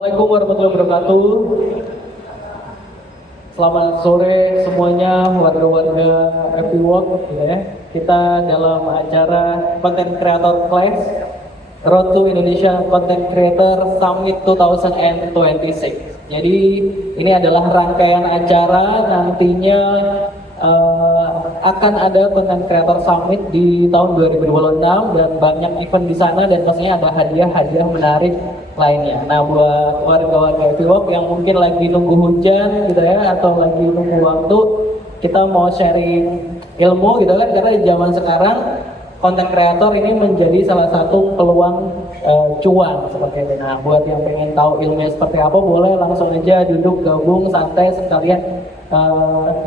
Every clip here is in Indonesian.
Assalamualaikum warahmatullahi wabarakatuh. Selamat sore semuanya warga-warga Happy Walk ya. Kita dalam acara Content Creator Class Road to Indonesia Content Creator Summit 2026. Jadi ini adalah rangkaian acara nantinya akan ada Content Creator Summit di tahun 2026 dan banyak event di sana dan pastinya ada hadiah-hadiah menarik lainnya. Nah, buat warga-warga Epiwok yang mungkin lagi nunggu hujan gitu ya atau lagi nunggu waktu, kita mau sharing ilmu gitu kan, karena di zaman sekarang konten kreator ini menjadi salah satu peluang cuan seperti itu. Nah, buat yang pengen tahu ilmunya seperti apa, boleh langsung aja duduk gabung santai sekalian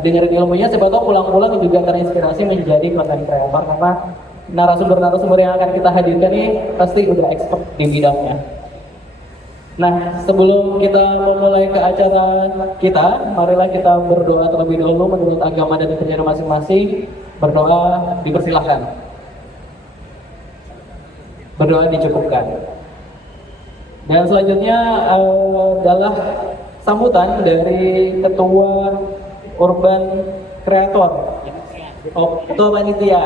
dengerin ilmunya. Siapa tahu pulang-pulang juga terinspirasi menjadi konten kreator, karena narasumber-narasumber yang akan kita hadirkan ini pasti udah expert di bidangnya. Nah, sebelum kita memulai ke acara kita, marilah kita berdoa terlebih dahulu menurut agama dan ajaran masing-masing. Berdoa dipersilahkan. Berdoa dicukupkan. Dan selanjutnya adalah sambutan dari Ketua Urban Creator, Ketua Panitia,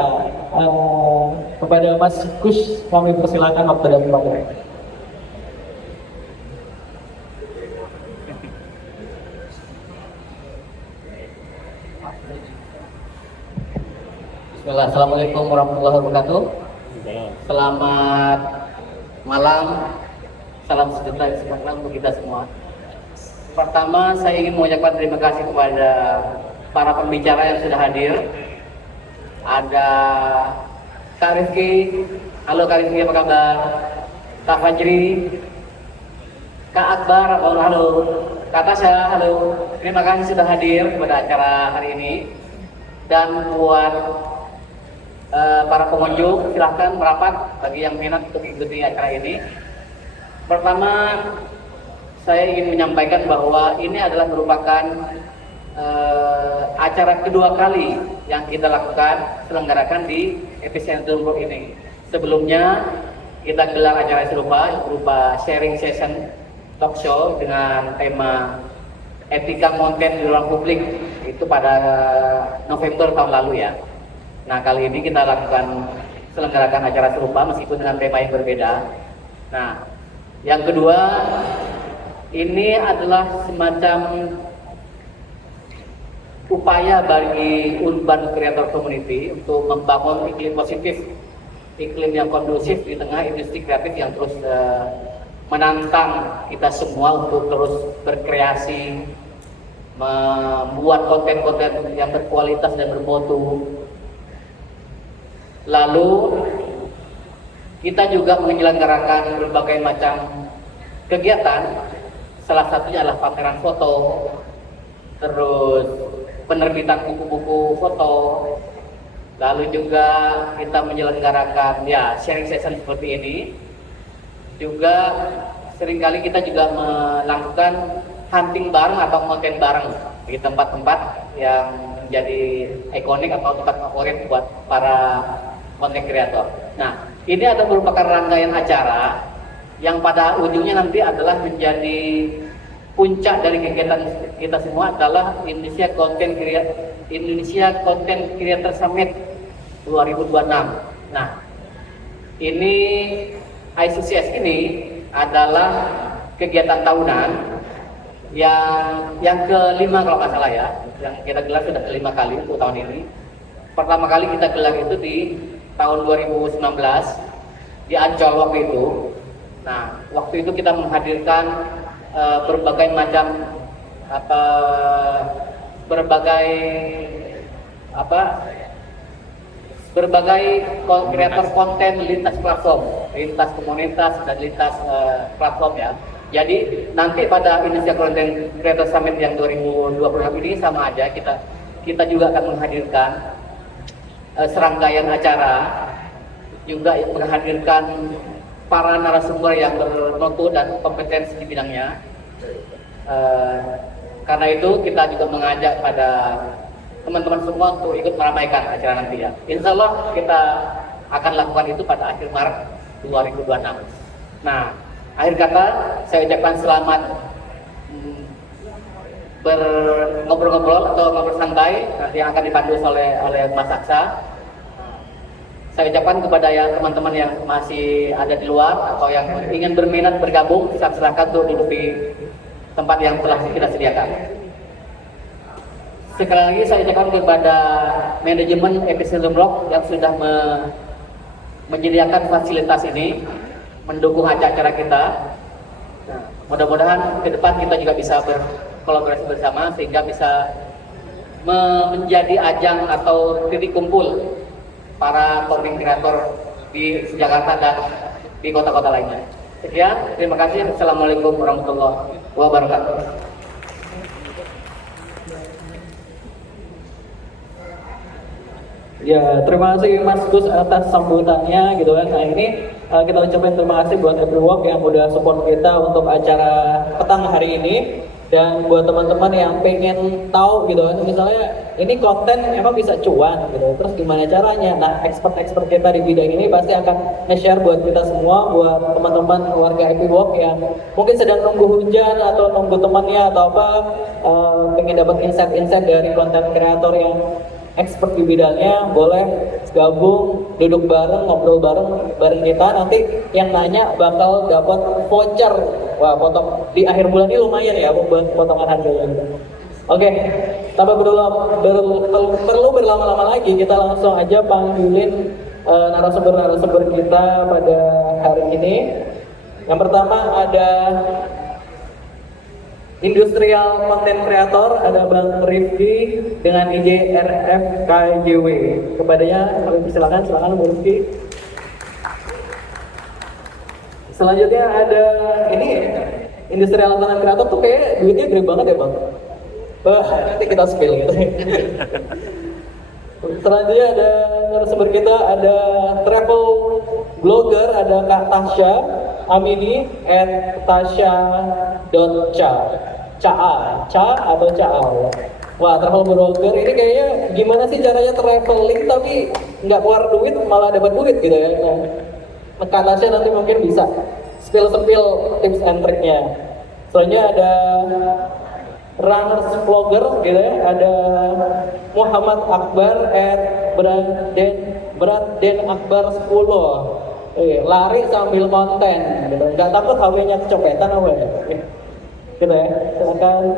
kepada Mas Kus, kami persilakan waktu dan tempatnya. Bismillah, Assalamualaikum warahmatullahi wabarakatuh. Selamat malam, salam sejahtera untuk kita semua. Pertama, saya ingin mengucapkan terima kasih kepada para pembicara yang sudah hadir. Ada Kak Rizky, halo Kak Rizky, apa kabar? Kak Fajri, Kak Akbar, halo. Kak Tasya, halo. Terima kasih sudah hadir pada acara hari ini. Dan buat para pengunjung, silahkan merapat bagi yang minat untuk ikuti acara ini. Pertama, saya ingin menyampaikan bahwa ini adalah merupakan acara kedua kali yang kita lakukan, selenggarakan di Epicentrum Group ini. Sebelumnya kita gelar acara serupa berupa sharing session talk show dengan tema etika konten di ruang publik, itu pada November tahun lalu ya. Nah, kali ini kita lakukan selenggarakan acara serupa meskipun dengan tema yang berbeda. Nah, yang kedua, ini adalah semacam upaya bagi Urban Creator Community untuk membangun iklim positif, iklim yang kondusif di tengah industri kreatif yang terus menantang kita semua untuk terus berkreasi, membuat konten-konten yang berkualitas dan bermutu. Lalu kita juga menyelenggarakan berbagai macam kegiatan, salah satunya adalah pameran foto, terus penerbitan buku-buku foto, lalu juga kita menyelenggarakan ya sharing session seperti ini. Juga seringkali kita juga melakukan hunting bareng atau konten bareng di tempat-tempat yang menjadi ikonik atau tempat favorit buat para content creator. Nah, ini adalah merupakan rangkaian acara yang pada ujungnya nanti adalah menjadi puncak dari kegiatan kita semua adalah Indonesia Content Creator Summit 2026. Nah, ini ICCS ini adalah kegiatan tahunan yang kelima kalau nggak salah ya, yang kita gelar sudah kelima kali untuk tahun ini. Pertama kali kita gelar itu di tahun 2019 di Ancol waktu itu. Nah, waktu itu kita menghadirkan berbagai macam kreator konten lintas platform, lintas komunitas dan lintas platform ya. Jadi nanti pada Indonesia Content Creator Summit yang 2026 ini sama aja, kita juga akan menghadirkan serangkaian acara, juga menghadirkan para narasumber yang bermutu dan kompetensi di bidangnya. Karena itu kita juga mengajak pada teman-teman semua untuk ikut meramaikan acara nanti ya. Insya Allah kita akan lakukan itu pada akhir Maret 2026. Nah, Akhir kata, saya ucapkan selamat ngobrol-ngobrol atau ngobrol santai yang akan dipandu oleh Mas Aksa. Saya ucapkan kepada yang teman-teman yang masih ada di luar atau yang ingin berminat bergabung, saya silakan untuk duduk di tempat yang telah kita sediakan. Sekali lagi saya ucapkan kepada manajemen Epicentrum Rock yang sudah menyediakan fasilitas ini, mendukung acara kita. Nah, mudah-mudahan ke depan kita juga bisa berkolaborasi bersama sehingga bisa menjadi ajang atau titik kumpul para content kreator di Jakarta dan di kota-kota lainnya. Sekian, terima kasih. Assalamualaikum warahmatullahi wabarakatuh. Ya, terima kasih Mas Gus atas sambutannya gitu kan. Nah ini kita ucapkan terima kasih buat Everywalk yang udah support kita untuk acara petang hari ini. Dan buat teman-teman yang pengen tahu gitu kan, misalnya ini konten emang bisa cuan gitu, terus gimana caranya? Nah, expert-expert kita di bidang ini pasti akan nge-share buat kita semua, buat teman-teman warga Everywalk yang mungkin sedang nunggu hujan atau nunggu temannya atau apa, pengen dapat insight-insight dari konten kreator yang expert di bidangnya, boleh gabung, duduk bareng, ngobrol bareng kita. Nanti yang nanya bakal dapat voucher. Wah, potong di akhir bulan ini lumayan ya buat potongan harganya. Oke, tanpa perlu berlama-lama lagi, kita langsung aja panggilin narasumber-narasumber kita pada hari ini. Yang pertama ada Industrial Content Creator, ada Bang Rifki dengan IG RFKJW. Kepadanya, silakan Bang Rifki. Selanjutnya ada ini Industrial Content Creator tuh kayak duitnya gede banget ya Bang. Nanti kita spill gitu. Selanjutnya ada narasumber kita, ada travel blogger, ada Kak Tasya Amini @tasya.ca. Ca atau Ca. Wah, travel blogger ini kayaknya gimana sih caranya traveling tapi nggak keluar duit malah dapat duit gitu ya. Nah, Kak Tasya nanti mungkin bisa spill tips and triknya. Selanjutnya ada runners vlogger gitu ya, ada Muhammad Akbar @Braden Akbar 10. Lari sambil konten gitu. Nggak takut HP-nya kecopetan apa ya? Gitu ya. Silakan.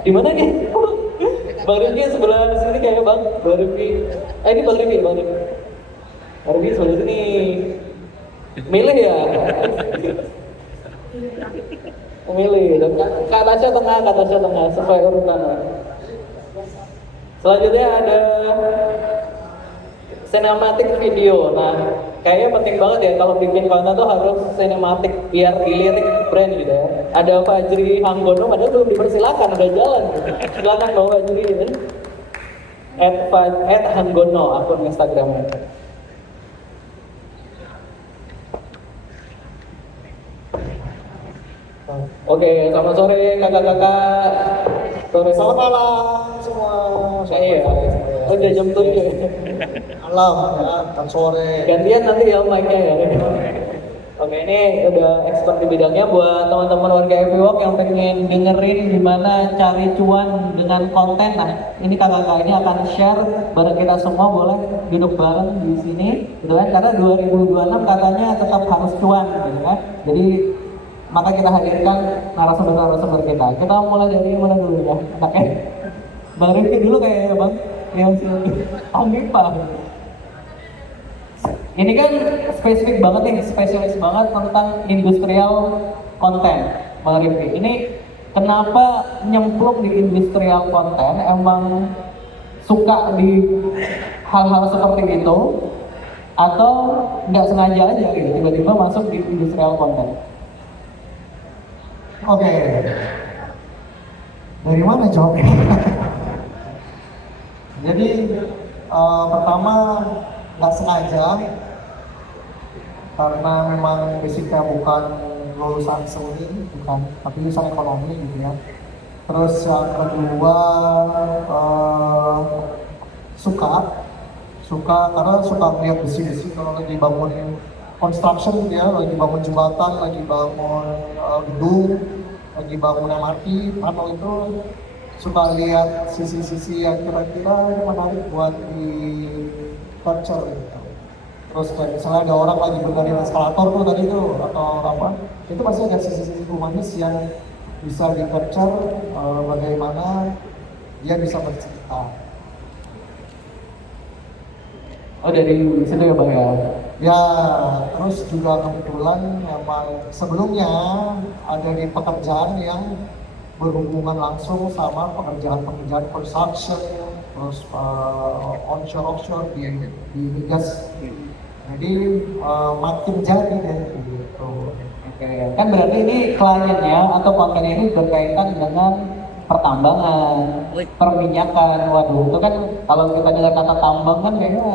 Di mana nih? Bang Rifki sebelah sini kayaknya Bang. Bang Rifki. Ini Bang Rifki. Bang Rifki sebelah sini. Milih ya. Milih. Kak Tasya tengah sesuai urutan. Selanjutnya ada cinematic video. Nah, kayaknya penting banget ya kalau bikin konten tuh harus cinematic biar dilirik brand gitu ya. Ada Fajri Hanggono, padahal belum dipersilakan, udah jalan. Silakan bawa Fajri ini. @Hanggono akun Instagramnya. Oke, selamat sore kakak-kakak. Selamat malam semua. Iya. Udah jam 7. Malam ya, kan sore. Gantian nanti ya mic-nya ya. Oke, ini udah expert di bidangnya buat teman-teman warga Everywalk yang pengen dengerin gimana cari cuan dengan konten. Nah, ini kakak-kakak ini akan share bareng kita semua, boleh duduk bareng di sini, gitu kan? Karena 2026 katanya tetap harus cuan, gitu kan? Jadi maka kita hadirkan narasumber kita. Kita mulai dari mana dulu ya? Oke. Bang Rifki dulu kayaknya Bang. Yang Amin Pak. Ini kan spesifik banget nih, spesialis banget tentang industrial content, Bang Rifki. Ini kenapa nyemplung di industrial content? Emang suka di hal-hal seperti itu? Atau nggak sengaja aja gitu, tiba-tiba masuk di industrial content? Oke. Dari mana jawabnya? Jadi pertama nggak sengaja karena memang basicnya bukan lulusan seni, bukan, tapi lulusan ekonomi gitu ya. Terus yang kedua suka karena suka melihat besi-besi kalau lagi bangun construction gitu ya, lagi bangun jembatan, lagi bangun gedung, lagi bangun MRT, atau itu suka lihat sisi-sisi yang kira-kira menarik buat di capture gitu. Terus kayak misalnya ada orang lagi benerin eskalator tuh tadi tuh atau apa, itu pasti ada sisi-sisi humanis yang bisa di capture, bagaimana dia bisa bercerita. Oh dari situ ya Bang ya? Ya, terus juga kebetulan memang sebelumnya ada di pekerjaan yang berhubungan langsung sama pekerjaan-pekerjaan construction, terus onshore offshore di migas. Jadi makin jadi deh gitu. Oke, kan berarti ini kliennya atau kontennya ini berkaitan dengan pertambangan, perminyakan. Waduh, itu kan kalau kita dengar kata tambang kan kayaknya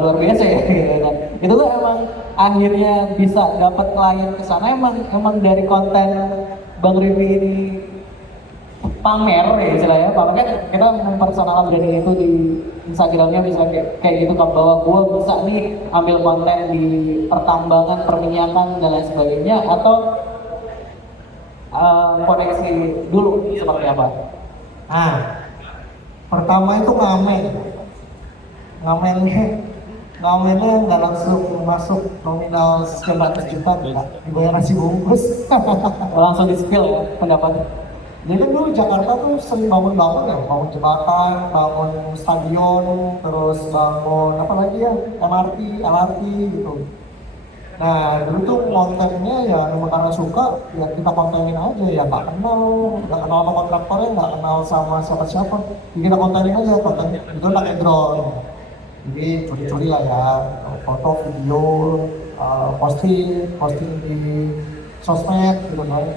luar biasa ya. Nah, itu tuh emang akhirnya bisa dapat klien ke sana emang dari konten Bang Rivi ini pamer ya istilahnya, pamer kan kita mempersonalkan branding itu di Instagramnya misalnya kayak gitu kan, bahwa gue bisa nih ambil konten di pertambangan, perminyakan dan lain sebagainya, atau koneksi dulu seperti apa? Nah, pertama itu ngamennya nggak langsung masuk nominal sekian ratus juta, dibayar nasi bungkus. Langsung di spill ya pendapat. Jadi kan dulu Jakarta tuh sering bangun-bangun ya, bangun jembatan, bangun stadion, terus bangun apa lagi ya, MRT, LRT gitu. Nah dulu tuh kontennya ya memang karena suka, ya kita kontenin aja, ya nggak kenal sama kontraktornya, nggak kenal sama siapa-siapa. Jadi kita kontenin aja, konten itu pakai drone. Jadi curi-curi lah ya, foto, video, posting di sosmed gitu kan.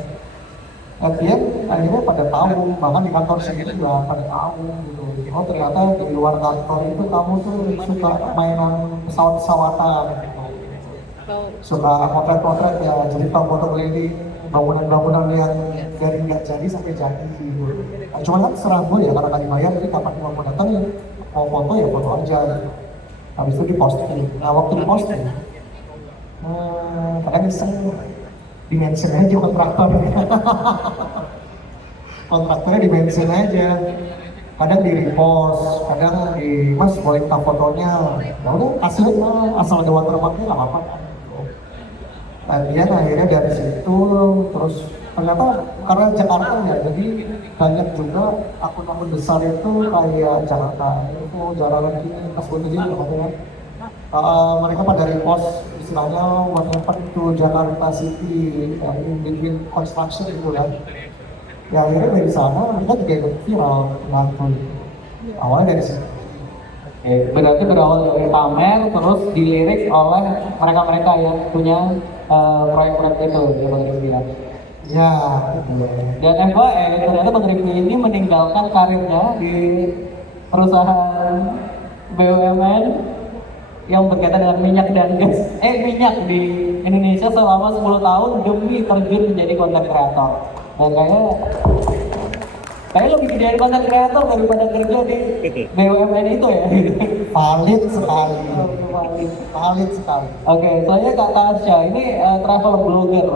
Akhirnya pada tahu, bahkan di kantor sendiri juga pada tahu gitu. Oh ternyata di luar kantor itu kamu tuh suka mainan pesawat-pesawatan gitu. Suka potret-potret ya, cerita foto keliling bangunan-bangunan yang dari nggak jadi sampai jadi gitu. Nah, cuma kan serah gue ya, karena nggak dibayar, jadi kapan mau datang ya mau foto ya foto aja gitu. Habis itu diposting. Nah waktu diposting, kadang iseng dimension aja kontraktor. Kontraktornya dimension aja. Kadang di repost, kadang di mas boleh minta fotonya. Ya udah kasih aja, asal ada watermarknya nggak apa-apa. Lagian akhirnya dari situ terus ternyata karena Jakarta ya, jadi banyak juga akun-akun besar itu kayak Jakarta itu jalan ini pas gue jadi namanya. Mereka pada repost istilahnya whatever itu Jakarta City, ya, ini bikin construction gitu kan. Ya akhirnya dari sana mereka juga ikut viral bantu. Awalnya dari situ. Oke, berarti berawal dari pamer, terus dilirik oleh mereka-mereka yang punya proyek-proyek itu, ya Bang Rivi ya. Ya. Dan FYI, ternyata Bang Rivi ini meninggalkan karirnya di perusahaan BUMN yang berkaitan dengan minyak dan gas, minyak di Indonesia selama 10 tahun demi terjun menjadi content creator. Dan kayaknya lebih dari content creator daripada kerja di BUMN itu ya. Valid sekali. Valid sekali. Oke, soalnya Kak Tasya ini travel blogger.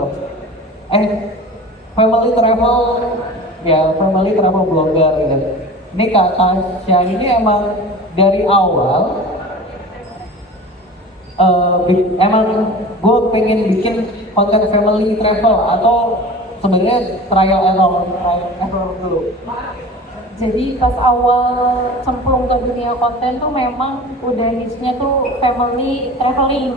Family travel blogger gitu. Ini Kak Tasya ini emang dari awal emang gue pengen bikin konten family travel atau sebenarnya trial error dulu. Jadi pas awal cemplung ke dunia konten tuh memang udah niche-nya tuh family traveling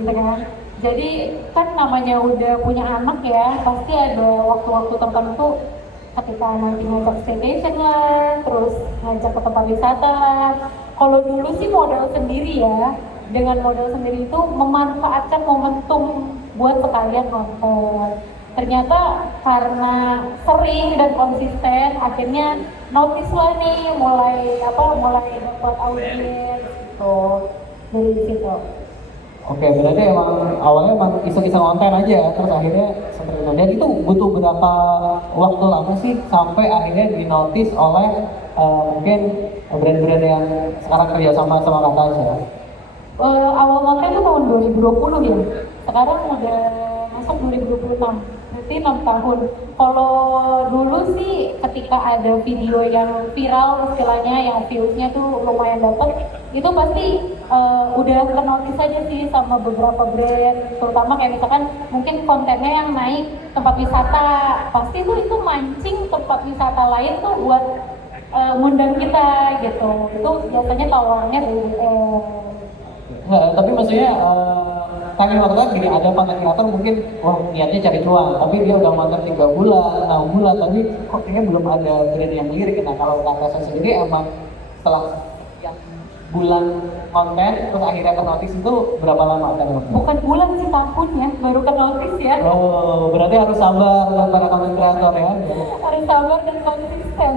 gitu kan. Jadi kan namanya udah punya anak ya, pasti ada waktu-waktu tertentu ketika nanti ngajak staycation lah, terus ngajak ke tempat wisata lah. Kalau dulu sih modal sendiri ya, dengan modal sendiri itu memanfaatkan momentum buat sekalian nonton. Ternyata karena sering dan konsisten, akhirnya notice lah nih, mulai dapat audiens gitu dari situ. Oke, berarti awalnya iseng-iseng konten aja, terus akhirnya seperti itu. Dan itu butuh berapa waktu lama sih sampai akhirnya dinotis oleh mungkin brand-brand yang sekarang kerja sama Kak Tasya? awal konten tuh tahun 2020 ya. Sekarang udah masuk 2026. Berarti 6 tahun. Kalau dulu sih ketika ada video yang viral istilahnya yang viewsnya tuh lumayan dapet, itu pasti udah kenotis aja sih sama beberapa brand, terutama kayak misalkan mungkin kontennya yang naik tempat wisata, pasti tuh itu mancing tempat wisata lain tuh buat ngundang kita gitu. Itu biasanya tawarannya dari Nggak, tapi maksudnya kami waktu kan gini, ada konten kreator mungkin wah niatnya cari cuan, tapi dia udah makan 3 bulan, 6 bulan, tapi kok kayaknya belum ada brand yang lirik. Nah kalau Kak Rasa sendiri emang setelah yang bulan konten terus akhirnya ke notice itu berapa lama kan? bukan bulan sih, tahun ya, baru kenotis ya. Oh, berarti harus sabar para konten kreator ya. Harus sabar dan konsisten.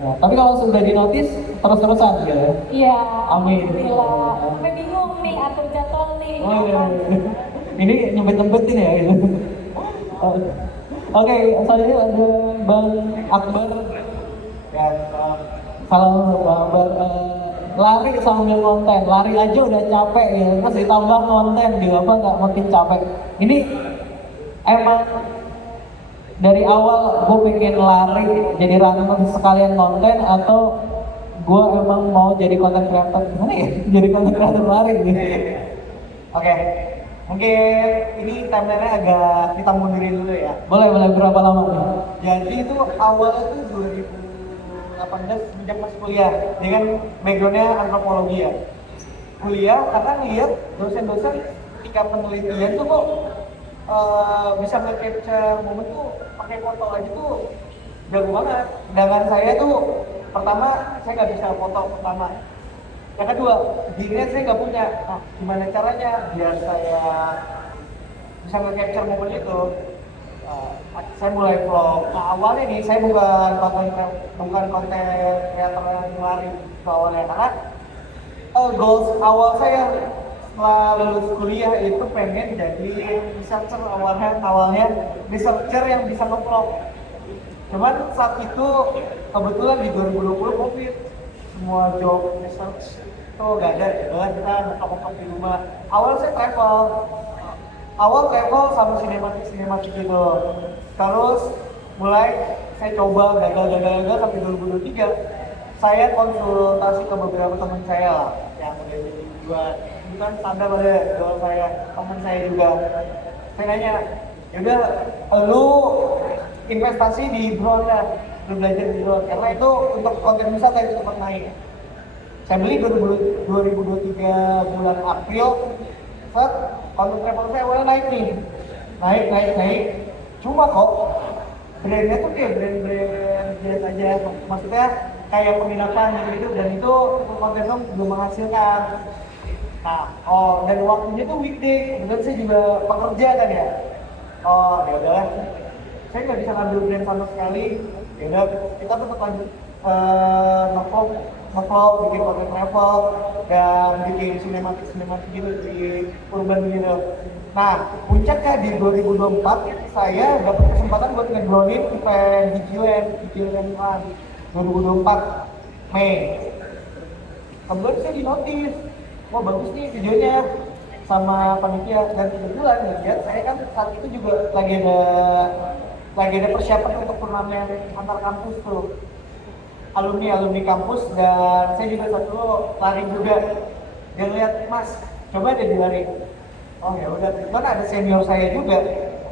Nah, tapi kalau sudah di notice terus-terusan gitu ya. Iya. Amin. Alhamdulillah. Sampai bingung nih atur jadwal nih. Oh, iya. Ini nyempet-nyempetin ya gitu. Oke, selanjutnya ada Bang Akbar. Ya, kalau Bang Akbar lari sambil konten, lari aja udah capek ya, terus ditambah konten juga apa nggak makin capek. Ini emang dari awal gue pengen lari jadi runner sekalian konten, atau gue emang mau jadi konten creator, gimana ya? Jadi konten creator lari gitu. Oke, mungkin ini timeline-nya agak kita mundurin dulu ya. Boleh berapa lama nih? Jadi itu awalnya tuh 2018 sejak masuk kuliah dengan background-nya antropologi ya. Kuliah karena ngeliat dosen-dosen ketika penelitian tuh kok bisa nge-capture momen tuh pakai foto aja tuh jago banget. Sedangkan saya tuh pertama saya nggak bisa foto pertama. Yang kedua, dirinya saya nggak punya. Nah, gimana caranya biar saya bisa nge-capture momen itu? Saya mulai vlog. Nah, awalnya nih saya bukan konten kreator yang lari awalnya, karena goals awal saya setelah lulus kuliah itu pengen jadi researcher awalnya researcher yang bisa nge-vlog. Cuman saat itu kebetulan di 2020 COVID, semua job research itu gak ada, jadi kita buka-buka di rumah. Awal saya travel sama sinematik gitu. Terus mulai saya coba gagal sampai 2023. Saya konsultasi ke beberapa teman saya lah yang udah jadi jual. Itu kan standar pada jual saya, teman saya juga. Saya nanya, yaudah lu investasi di drone ya, lu belajar di drone, karena itu untuk konten wisata itu cepat naik. Saya beli 2023 bulan April, konten travel saya awalnya naik nih, naik. Cuma kok brandnya tuh kayak brand biasa aja, maksudnya kayak peminatan gitu, dan itu konten belum menghasilkan. Nah, dan waktunya tuh weekday, kemudian saya juga pekerja kan ya. Ya udahlah, saya nggak bisa ngambil brand sama sekali. Ya udah, kita tetap lanjut nge-vlog, bikin konten travel dan bikin sinematik gitu di urban gitu. Nah, puncaknya di 2024 saya dapat kesempatan buat ngedronein event Digiland 2024 Mei. Kemudian saya dinotis, wah bagus nih videonya sama panitia, dan kebetulan lihat saya kan saat itu juga lagi ada persiapan untuk turnamen antar kampus tuh, alumni kampus, dan saya juga satu lari juga. Dia lihat, Mas, coba deh dilari. Oh ya udah, kan ada senior saya juga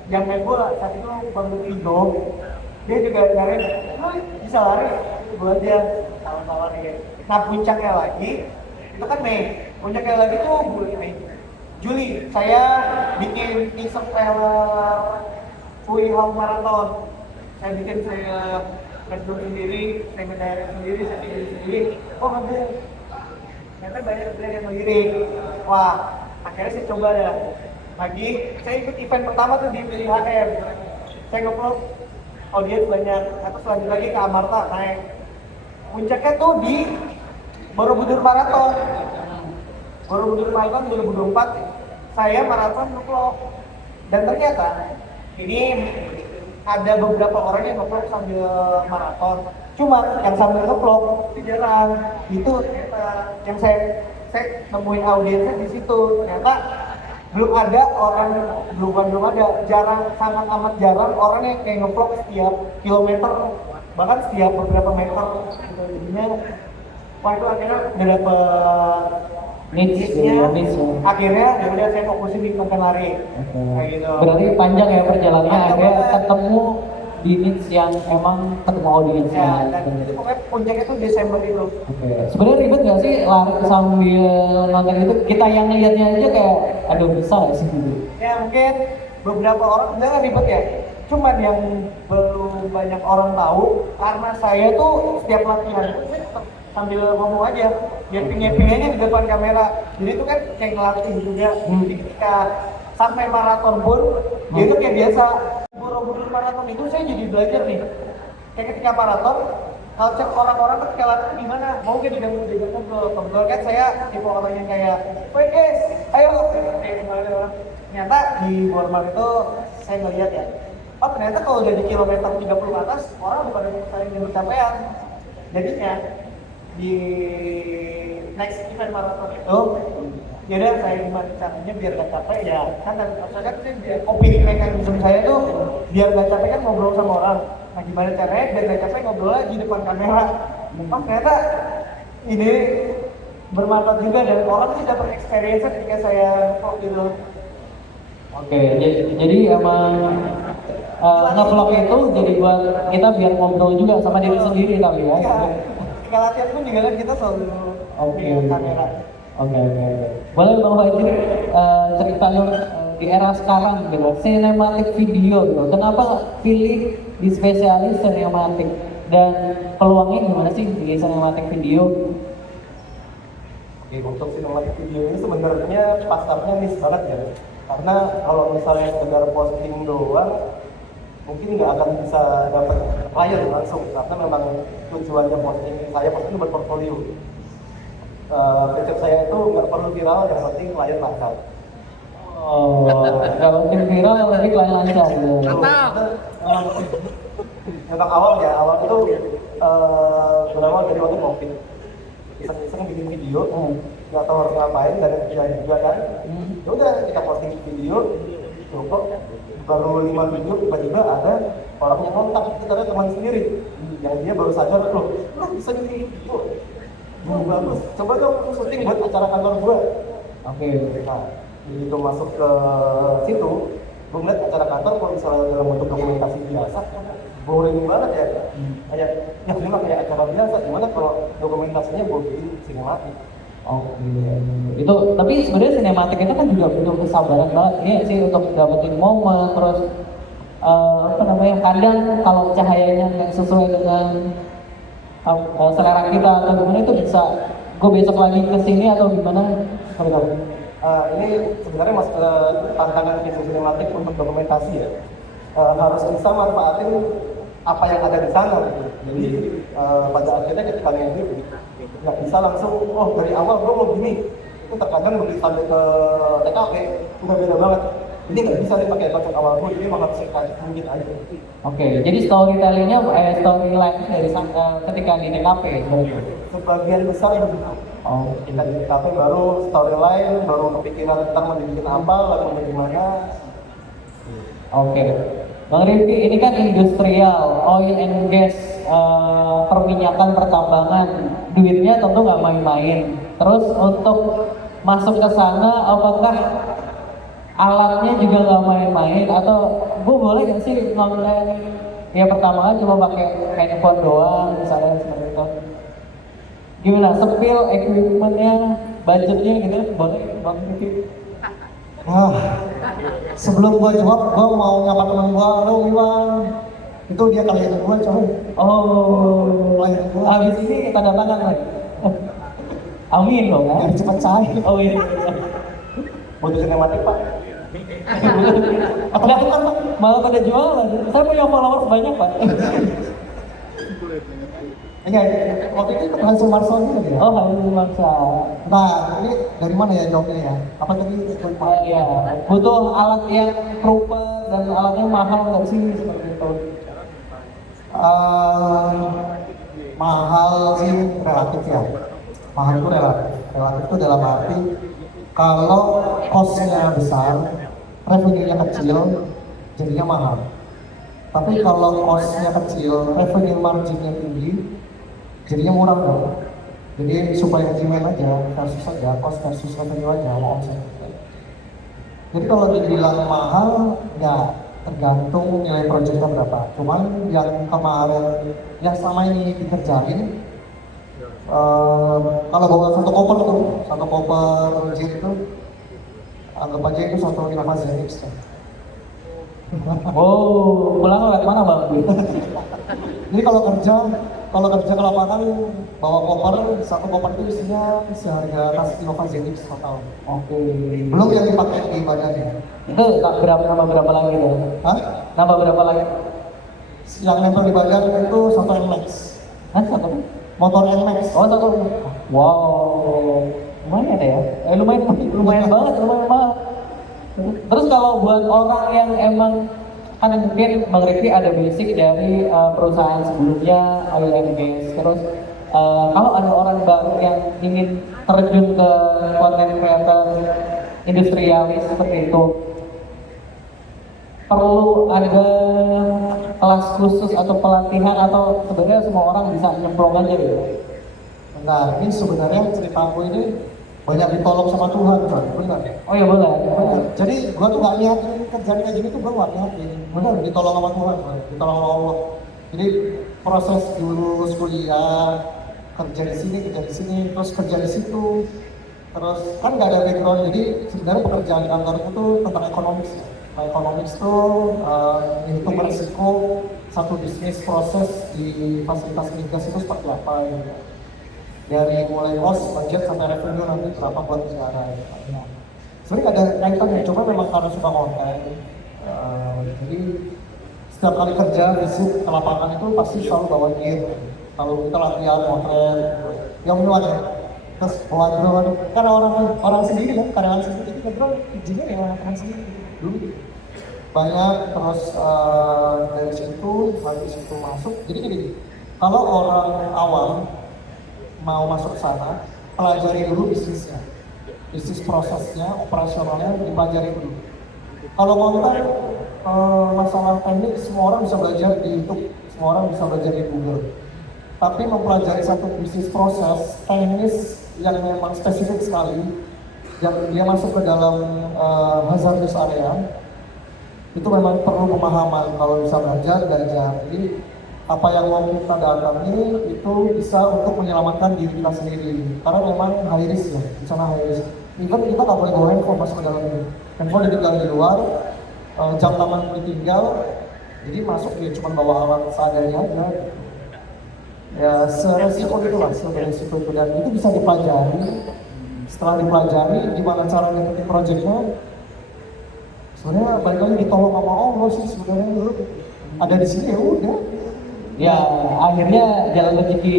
yang main bola saat itu, Bang Vigo. Dia juga nyari, bisa lari, gue aja tawar-tawar ya. Nah, puncaknya lagi itu kan Mei, puncaknya lagi tuh bulan Mei, Juli saya bikin teaser trailer Fui Hall Marathon. Saya produksi sendiri, saya mendirect sendiri, saya bikin sendiri. Oh ngambil, ternyata banyak brand yang melirik. Wah, akhirnya saya coba ya lagi. Saya ikut event pertama tuh di PHM. Saya nge-vlog, audiens banyak. Terus lanjut lagi ke Amarta naik. Puncaknya tuh di Borobudur Marathon 2024, saya marathon nge-vlog. Dan ternyata ini ada beberapa orang yang nge-vlog sambil marathon. Cuma yang sambil nge-vlog itu jarang. Itu ternyata yang saya nemuin audiensnya di situ. Ternyata belum ada orang, belum ada, sangat amat jarang orang yang kayak ngevlog setiap kilometer, bahkan setiap beberapa meter gitu. Jadinya wah itu akhirnya udah dapet niche-nya. Akhirnya ya udah saya fokusin di konten lari. Kayak gitu. Berarti panjang ya perjalanannya, akhirnya ketemu di niche yang emang ketemu audiensnya. Ya, dan itu pokoknya puncaknya tuh Desember itu. Oke. Sebenarnya ribet nggak sih lari sambil nonton itu? Kita yang ngeliatnya aja kayak, aduh bisa nggak sih gitu? Ya mungkin beberapa orang bilang ribet ya. Cuman yang belum banyak orang tahu karena saya tuh setiap latihan saya tetap sambil ngomong aja, gaping aja di depan kamera. Jadi itu kan kayak ngelatih juga. Jadi ketika sampai maraton pun, dia itu kayak biasa. Borobudur maraton itu saya jadi belajar nih. Kayak ketika maraton, culture orang-orang ketika latihan gimana? Mau gak diajak ngobrol? Kebetulan kan saya tipe orang yang kayak, wait guys, ayo. Kayak gimana orang. Ternyata di Bormar itu saya ngeliat ya, oh ternyata kalau udah di kilometer 30 atas, orang udah pada saling bercapaian. Jadinya di next event maraton itu, yaudah saya gimana caranya biar gak capek ya kan, dan maksudnya kan opini mekanisme saya tuh biar gak capek kan ngobrol sama orang. Nah gimana caranya biar gak capek ngobrol lagi depan kamera. Oh ternyata ini bermanfaat juga dan orang sih dapat experience ketika saya vlog gitu. Oke, jadi emang nge-vlog itu jadi buat kita biar ngobrol juga sama diri sendiri kali ya. Iya, ketika latihan pun juga kan kita selalu Oke. di kamera. Oke. Boleh Bang Fajri cerita dong di era sekarang gitu, cinematic video gitu. Kenapa pilih di spesialis cinematic dan peluangnya gimana sih di cinematic video? Oke, untuk cinematic video ini sebenarnya pasarnya niche banget ya. Karena kalau misalnya sekedar posting doang, mungkin nggak akan bisa dapat klien langsung. Karena memang tujuannya posting itu berportfolio. Prinsip saya itu nggak perlu viral, yang penting klien lancar. Oh, nggak mungkin viral tapi klien lancar. Memang awal itu berawal dari waktu COVID. Iseng-iseng bikin video, nggak tahu harus ngapain dan kerjaan juga kan. Ya udah kita posting video, cukup baru 5 video tiba-tiba ada orang yang kontak, itu ada teman sendiri yang dia baru sadar loh, bisa bikin video. Bagus, coba dong syuting buat acara kantor gua. Oke. Nah, begitu masuk ke situ, gua ngeliat acara kantor kalau misalnya dalam bentuk dokumentasi biasa, boring banget ya. Kayak, ya memang kayak acara biasa, gimana kalau dokumentasinya gua bikin sinematik. Oke. Itu tapi sebenarnya sinematik itu kan juga butuh kesabaran banget ya sih untuk dapetin momen, terus kadang kalau cahayanya nggak sesuai dengan selera kita atau gimana itu bisa gue besok lagi kesini atau gimana? Ini sebenarnya masuk ke tantangan video sinematik untuk dokumentasi ya. Harus bisa manfaatin apa yang ada di sana gitu. Jadi pada akhirnya ketika ngedit nggak bisa langsung, oh dari awal gue mau gini. Itu terkadang begitu sampai ke TKP udah beda banget. Ini nggak bisa dipakai konsep awal gue, jadi emang harus mungkin aja. Oke, jadi storytellingnya, storyline dari ketika di TKP sebenarnya. Sebagian besar begitu. Oh, Kita di TKP baru storyline, baru kepikiran tentang mau dibikin apa, lalu mau gimana. Oke. Bang Rifki, ini kan industrial, oil and gas, perminyakan, pertambangan, duitnya tentu nggak main-main. Terus untuk masuk ke sana, apakah alatnya juga nggak main-main atau gue boleh nggak sih ngonten ya pertambangan cuma pakai handphone doang misalnya seperti itu? Gimana? Spill equipmentnya, budgetnya gitu, boleh Bang Rifki? Sebelum gua jawab, gua mau nyapa teman gua, halo Iwan. Itu dia klien gua, coy. Oh, Klien gua. habis ini tanda tangan lagi. Amin loh kan? Biar cepat cair. Oh iya. Butuh sinematik pak. Nah, kan malah pada jualan. Saya punya followers banyak pak. Enggak, waktu itu ikut Hansul Marso juga ya. Oh, harus maksa. Nah, ini dari mana ya jawabnya ya? Apa tadi? Iya, butuh alat yang proper dan alatnya mahal nggak sih seperti itu? Mahal sih relatif ya. Mahal itu relatif. Relatif itu dalam arti kalau cost-nya besar, revenue-nya kecil, jadinya mahal. Tapi kalau cost-nya kecil, revenue margin-nya tinggi, jadinya murah dong. Jadi supaya demand aja versus aja, cost versus revenue aja, omset. Jadi kalau dibilang mahal, ya tergantung nilai proyeknya berapa. Cuman yang kemarin, yang selama ini dikerjain, kalau bawa satu koper jet itu, anggap aja itu satu inovasi Zenix. Oh, pulang lewat mana Bang? Jadi kalau kerja ke lapangan bawa koper, satu koper itu isinya seharga tas Innova Zenix total. Oke. Belum yang dipakai di badannya. Itu nambah berapa lagi tuh? Hah? Nambah berapa lagi? Yang nempel di badan itu satu NMAX. Hah, satu? Motor NMAX. Oh, satu. Wow, lumayan ya? Lumayan banget. Terus kalau buat orang yang emang kan mungkin Bang Rifki ada basic dari perusahaan sebelumnya oil and gas. Terus kalau ada orang baru yang ingin terjun ke content creator industrialis seperti itu, perlu ada kelas khusus atau pelatihan atau sebenarnya semua orang bisa nyemplung aja gitu? Nah, ini sebenarnya ceritaku ini banyak ditolong sama Tuhan, Bang. Benar. Oh ya boleh. Jadi gua tuh gak niatin kerjaan kayak gini tuh gua gak niatin. Benar, ditolong sama Tuhan, Bang. Ditolong sama Allah. Jadi proses dulu kuliah, kerja di sini, terus kerja di situ. Terus kan gak ada background, jadi sebenarnya pekerjaan kantor itu tentang ekonomis. Nah, ekonomis tuh menghitung resiko satu bisnis proses di fasilitas migas itu seperti apa gitu. Dari mulai cost, budget, sampai revenue nanti berapa buat negara. Nah, sebenarnya ada kaitannya, cuma memang karena suka konten. Jadi setiap kali kerja, visit ke lapangan itu pasti selalu bawa gear. Kalau kita latihan, motret, yang minuan ya. Terus bawa drone, karena orang sendiri kan, karyawan sendiri, jadi drone izinnya ya orang sendiri dulu. Banyak, terus dari situ masuk. Jadi gini, kalau orang awam mau masuk ke sana, pelajari dulu bisnisnya, bisnis prosesnya, operasionalnya dipelajari dulu. Kalau konten masalah teknik, semua orang bisa belajar di YouTube, semua orang bisa belajar di Google. Tapi mempelajari satu bisnis proses teknis yang memang spesifik sekali, yang dia masuk ke dalam hazardous area, itu memang perlu pemahaman. Kalau bisa belajar. Jadi apa yang mau kita datangi itu bisa untuk menyelamatkan diri kita sendiri, karena memang high risk ya, di sana high risk. Even kita nggak boleh bawa handphone masuk ke dalam ini, handphone ditinggal di luar, jam tangan ditinggal, jadi masuk dia cuma bawa alat seadanya aja. Ya seresiko itulah, seresiko itu, dan itu bisa dipelajari. Setelah dipelajari, gimana cara ngikutin projectnya, sebenarnya balik lagi ditolong sama Allah sih sebenarnya. Dulu ada di sini ya udah. Ya, akhirnya jalan rezeki.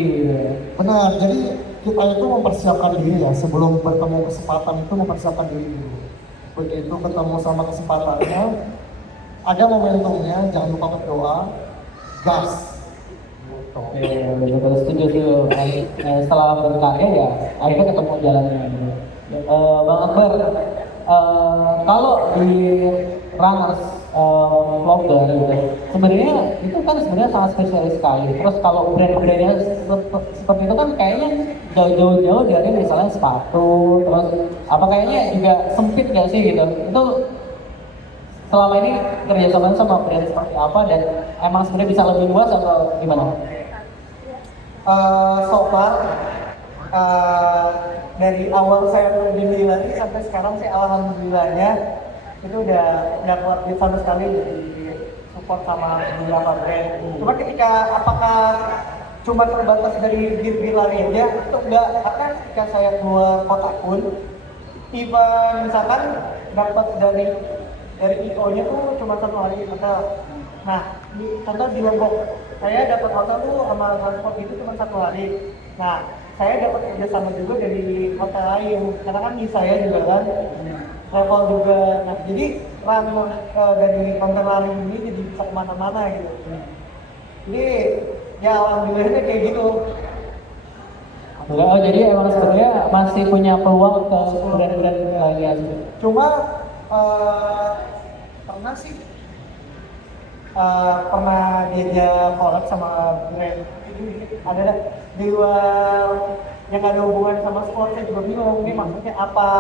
Benar, jadi kita itu mempersiapkan diri ya, sebelum bertemu kesempatan itu mempersiapkan diri dulu. Begitu ketemu sama kesempatannya, ada momentumnya, jangan lupa berdoa, gas. Betul, setuju tuh. Setelah berkarya ya, akhirnya ketemu jalannya. Bang Akbar, kalau di runners vlogger gitu, sebenarnya itu kan sebenarnya sangat spesialis sekali. Terus kalau brand-brandnya seperti itu kan kayaknya jauh-jauh dari misalnya sepatu, terus apa kayaknya juga sempit nggak sih gitu? Itu selama ini kerjasama sama brand seperti apa dan emang sebenarnya bisa lebih luas atau gimana? So far dari awal saya di Milan sampai sekarang sih alhamdulillahnya itu udah keluar duit sama sekali dari support sama beberapa brand. Cuma ketika apakah cuma terbatas dari bir lari aja itu enggak, karena ketika saya keluar kota pun even misalkan dapat dari IO-nya tuh cuma satu hari hotel. Nah, contoh di Lombok, saya dapat hotel tuh sama transport itu cuma satu hari. Nah, saya dapat kerjasama juga dari hotel lain, karena kan di saya juga kan travel juga. Nah, jadi run dari konten lari ini jadi bisa kemana-mana gitu. Jadi ya alhamdulillahnya kayak gitu. Oh, jadi emang sebenarnya masih punya peluang ke brand-brand lainnya. Cuma pernah sih pernah diajak collab sama brand ada dah di luar yang gak ada hubungan sama sport. Saya juga bingung ini maksudnya apa,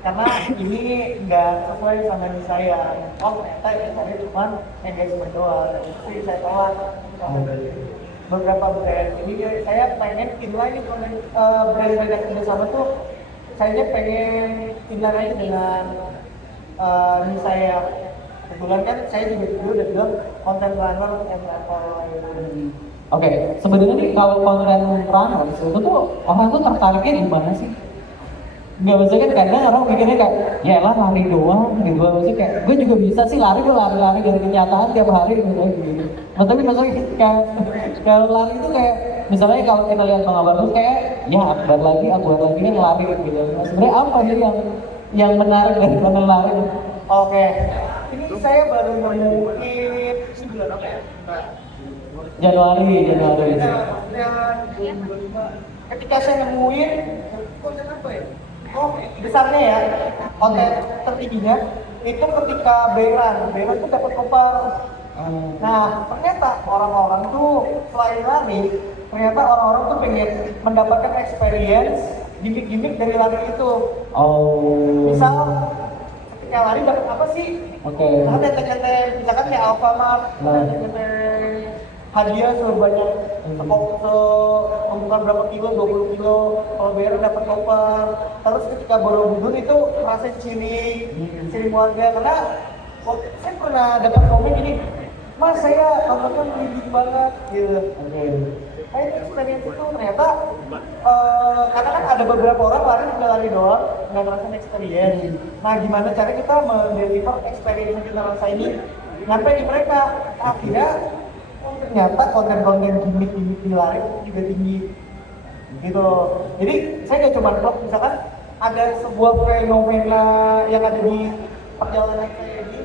karena ini nggak sesuai sama diri saya. Oh ternyata ini saya cuma engagement doang, jadi saya tolak beberapa brand. Jadi saya pengen inline nih brand-brand yang kerja sama tuh, saya pengen inline aja dengan ini saya. Kebetulan kan saya juga dulu udah bilang content runner and travel. Oke, sebenarnya nih kalau konten runners itu tuh orang tuh tertariknya di mana sih? Nggak, maksudnya kan kadang orang mikirnya kayak, ya lah lari doang gitu. Maksudnya kayak, gue juga bisa sih lari, gue lari-lari dari kenyataan tiap hari gitu. Nah, tapi maksudnya kayak, kalau lari itu kayak, misalnya kalau kita lihat Bang Abar tuh kayak, ya akbar lagi kan lari gitu. Nah, sebenarnya apa sih yang menarik dari konten lari? Oke, ini saya baru nemuin bulan apa ya? Januari. Maksudnya ketika saya nemuin konten apa ya? Oh, besarnya ya, konten tertingginya itu ketika Bayran tuh dapat kopar. Nah, ternyata orang-orang tuh selain lari, ternyata orang-orang tuh pengen mendapatkan experience gimmick-gimmick dari lari itu. Oh. Misal ketika lari dapat apa sih? Oke. Ada tenteng-tenteng, misalkan kayak Alfamart, tenteng hadiah sebanyak bukan berapa kilo, 20 kilo, kalau bayar dapat koper. Terus ketika Borobudur itu rasa ciri warga, karena saya pernah dapat komen gini, Mas saya nontonnya merinding banget gitu. Saya experience itu ternyata karena kan ada beberapa orang lari udah lari doang, nggak ngerasain experience. Nah gimana cara kita mendeliver experience yang kita rasa ini nyampe di mereka? Akhirnya ternyata konten-konten gimmick di lari juga tinggi gitu. Jadi saya nggak cuma vlog, misalkan ada sebuah fenomena yang ada di perjalanan saya ini,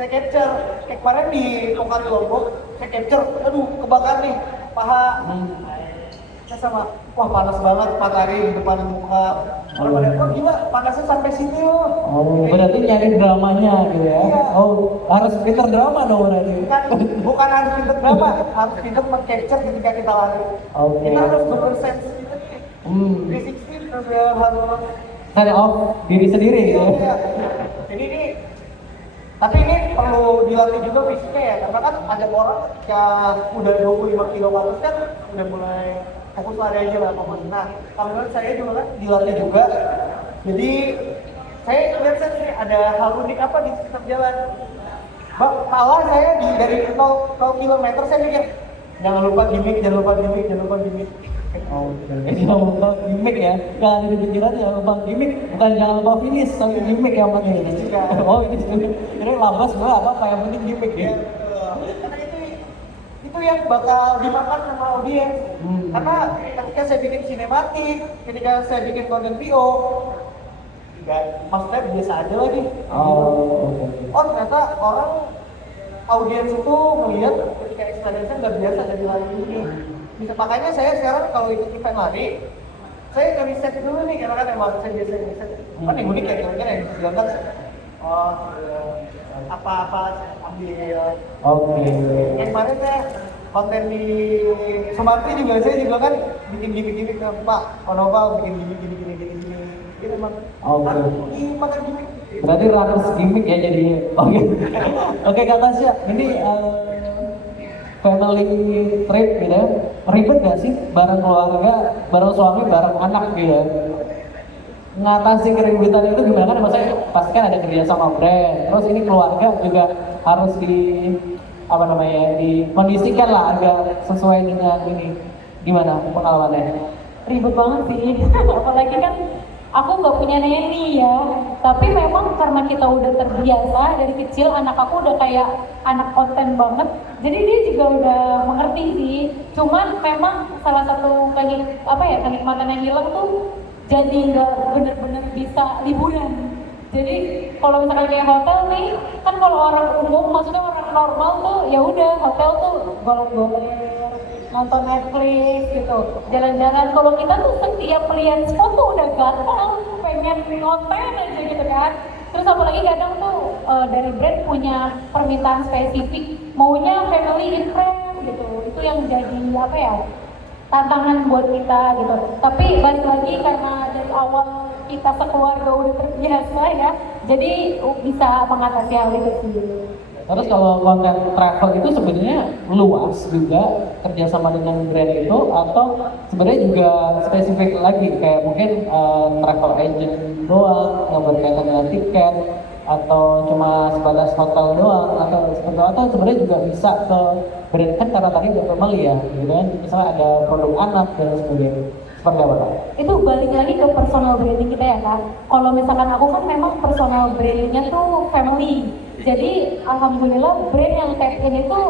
saya capture. Kayak kemarin di Tongkang Lombok, saya capture, aduh kebakar nih paha. Saya sama, wah panas banget matahari di depan muka. Orang-orang, oh gila panasnya sampai sini loh. Oh, berarti nyari dramanya gitu ya? Iya. Oh, harus pinter drama dong berarti. Bukan harus pinter drama, harus pinter meng-capture ketika kita lari. Oke. Kita harus bersensitivity. 360 harus Stand off diri sendiri gitu. Iya. Jadi ini, tapi ini perlu dilatih juga fisiknya ya, karena kan ada orang yang udah 25 kilo atas kan udah mulai fokus lari aja lah pokoknya. Nah, kalau menurut saya juga kan dilatih juga. Jadi saya lihat sih ada hal unik apa di sekitar jalan. Malah saya dari 0 km saya mikir jangan lupa gimmick. Oh, jangan lupa gimmick ya. Kalau ada di pikiran jangan lupa gimmick, bukan jangan lupa finish, tapi gimmick yang penting. Oh, ini sebenarnya labas gue apa yang penting gimmick ya. Karena itu yang bakal dimakan sama audiens. Karena ketika saya bikin sinematik, ketika saya bikin konten VO, maksudnya biasa aja lagi. Oh ternyata orang audiens itu melihat ketika experience-nya nggak biasa dari lari ini. Makanya saya sekarang kalau ikut event lari, saya nggak riset dulu nih, karena kan emang saya biasa riset. Kan yang unik ya kira-kira yang dibilang apa-apa ambil. Oke. Yang kemarin saya konten di Sumatera juga saya juga kan bikin gimmick Pak Onova bikin gimmick itu emang makan gimmick. Berarti runners gimmick ya jadinya. Oke Kak Tasya, ini family trip gitu ya, ribet gak sih bareng keluarga, bareng suami, bareng anak gitu ya? Ngatasi keributan itu gimana? Kan maksudnya pasti kan ada kerja sama brand, terus ini keluarga juga harus dikondisikan lah agar sesuai dengan ini. Gimana pengalamannya? Ribet banget sih, apalagi kan aku nggak punya neni ya, tapi memang karena kita udah terbiasa dari kecil, anak aku udah kayak anak konten banget, jadi dia juga udah mengerti sih. Cuman memang salah satu kenikmatan yang hilang tuh jadi nggak bener-bener bisa liburan. Jadi kalau misalkan kayak hotel nih, kan kalau orang umum, maksudnya orang normal tuh ya udah hotel tuh golong-golong nonton Netflix gitu, jalan-jalan. Kalau kita tuh setiap lihat spot tuh udah gatal, pengen ngonten aja gitu kan. Terus apalagi kadang tuh dari brand punya permintaan spesifik, maunya family in frame gitu. Itu yang jadi apa ya, tantangan buat kita gitu. Tapi balik lagi karena dari awal kita sekeluarga udah terbiasa ya, jadi bisa mengatasi hal itu sih. Terus kalau konten travel itu sebenarnya luas juga kerjasama dengan brand itu, atau sebenarnya juga spesifik lagi kayak mungkin travel agent doang yang berkaitan dengan tiket, atau cuma sebatas hotel doang, atau sebenarnya juga bisa ke brand, kan karena tadi udah family ya gitu kan, misalnya ada produk anak dan sebagainya. Seperti apa Kak? Itu balik lagi ke personal branding kita ya Kak. Kalau misalkan aku kan memang personal brandingnya tuh family. Jadi alhamdulillah brand yang tag in itu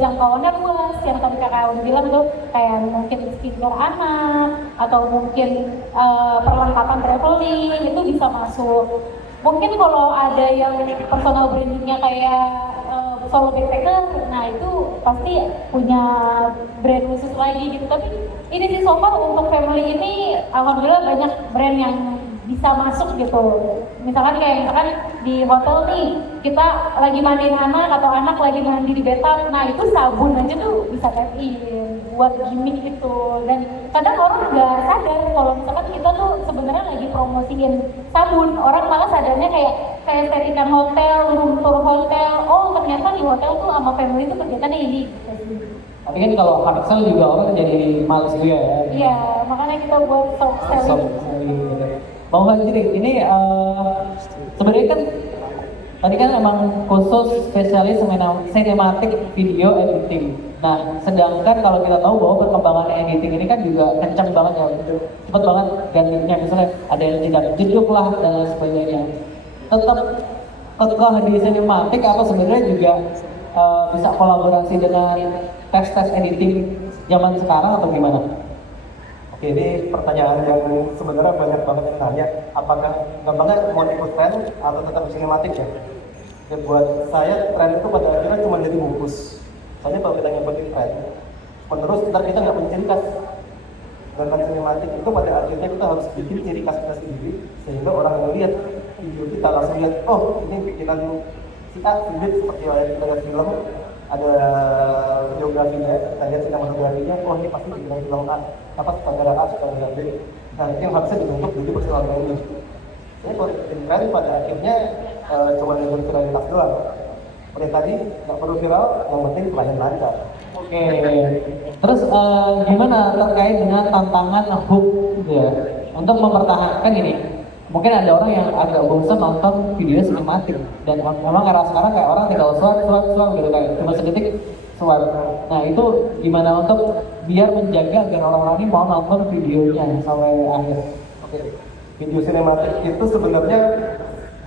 jangkauannya luas. Yang tadi kakak udah bilang tuh kayak mungkin skincare anak atau mungkin perlengkapan traveling itu bisa masuk. Mungkin kalau ada yang personal brandingnya kayak solo backpacker, nah itu pasti punya brand khusus lagi gitu. Tapi ini sih so far untuk family ini alhamdulillah banyak brand yang bisa masuk gitu. Misalkan di hotel nih, kita lagi mandiin anak atau anak lagi mandi di bathtub, nah itu sabun aja tuh bisa tap in buat gimmick gitu. Dan kadang orang nggak sadar kalau misalkan kita tuh sebenarnya lagi promosiin sabun, orang malah sadarnya kayak settingan hotel, room tour hotel, oh ternyata di hotel tuh sama family tuh kegiatannya ini gitu. Tapi kan kalau hard sell juga orang jadi males juga ya. Iya, makanya kita buat soft selling. Bang Fajri, ini sebenarnya kan tadi kan emang khusus spesialis cinematic video editing. Nah, sedangkan kalau kita tahu bahwa perkembangan editing ini kan juga kencang banget ya, cepet banget gantinya, misalnya ada yang tidak jeduk lah dan lain sebagainya. Tetap kekeh di cinematic atau sebenarnya juga bisa kolaborasi dengan tes editing zaman sekarang atau gimana? Oke, ini pertanyaan yang sebenarnya banyak banget yang nanya, apakah gampangnya mau ikut tren atau tetap sinematik ya? Ya buat saya tren itu pada akhirnya cuma jadi bungkus. Soalnya kalau kita ngikutin tren, menerus kita nggak punya ciri khas. Dengan sinematik itu pada akhirnya kita harus bikin ciri khas kita sendiri, sehingga orang yang lihat video kita langsung lihat, oh ini bikinan si A, si B, seperti yang kita lihat film, ada videografinya, kita lihat sinematografinya, oh ini pasti bikinan film A, apa sutradara A, sutradara B. Nah itu yang harusnya dibentuk jadi personal branding. Jadi kalau bikin tren pada akhirnya cuma dengan viralitas doang. Seperti tadi nggak perlu viral, yang penting klien lancar. Oke, terus gimana terkait dengan tantangan hook gitu ya, untuk mempertahankan ini? Mungkin ada orang yang agak bosan nonton video sinematik, dan memang karena sekarang kayak orang tinggal swipe gitu, kayak cuma sedetik swipe. Nah itu gimana untuk biar menjaga agar orang-orang ini mau nonton videonya sampai akhir? Oke, video sinematik itu sebenarnya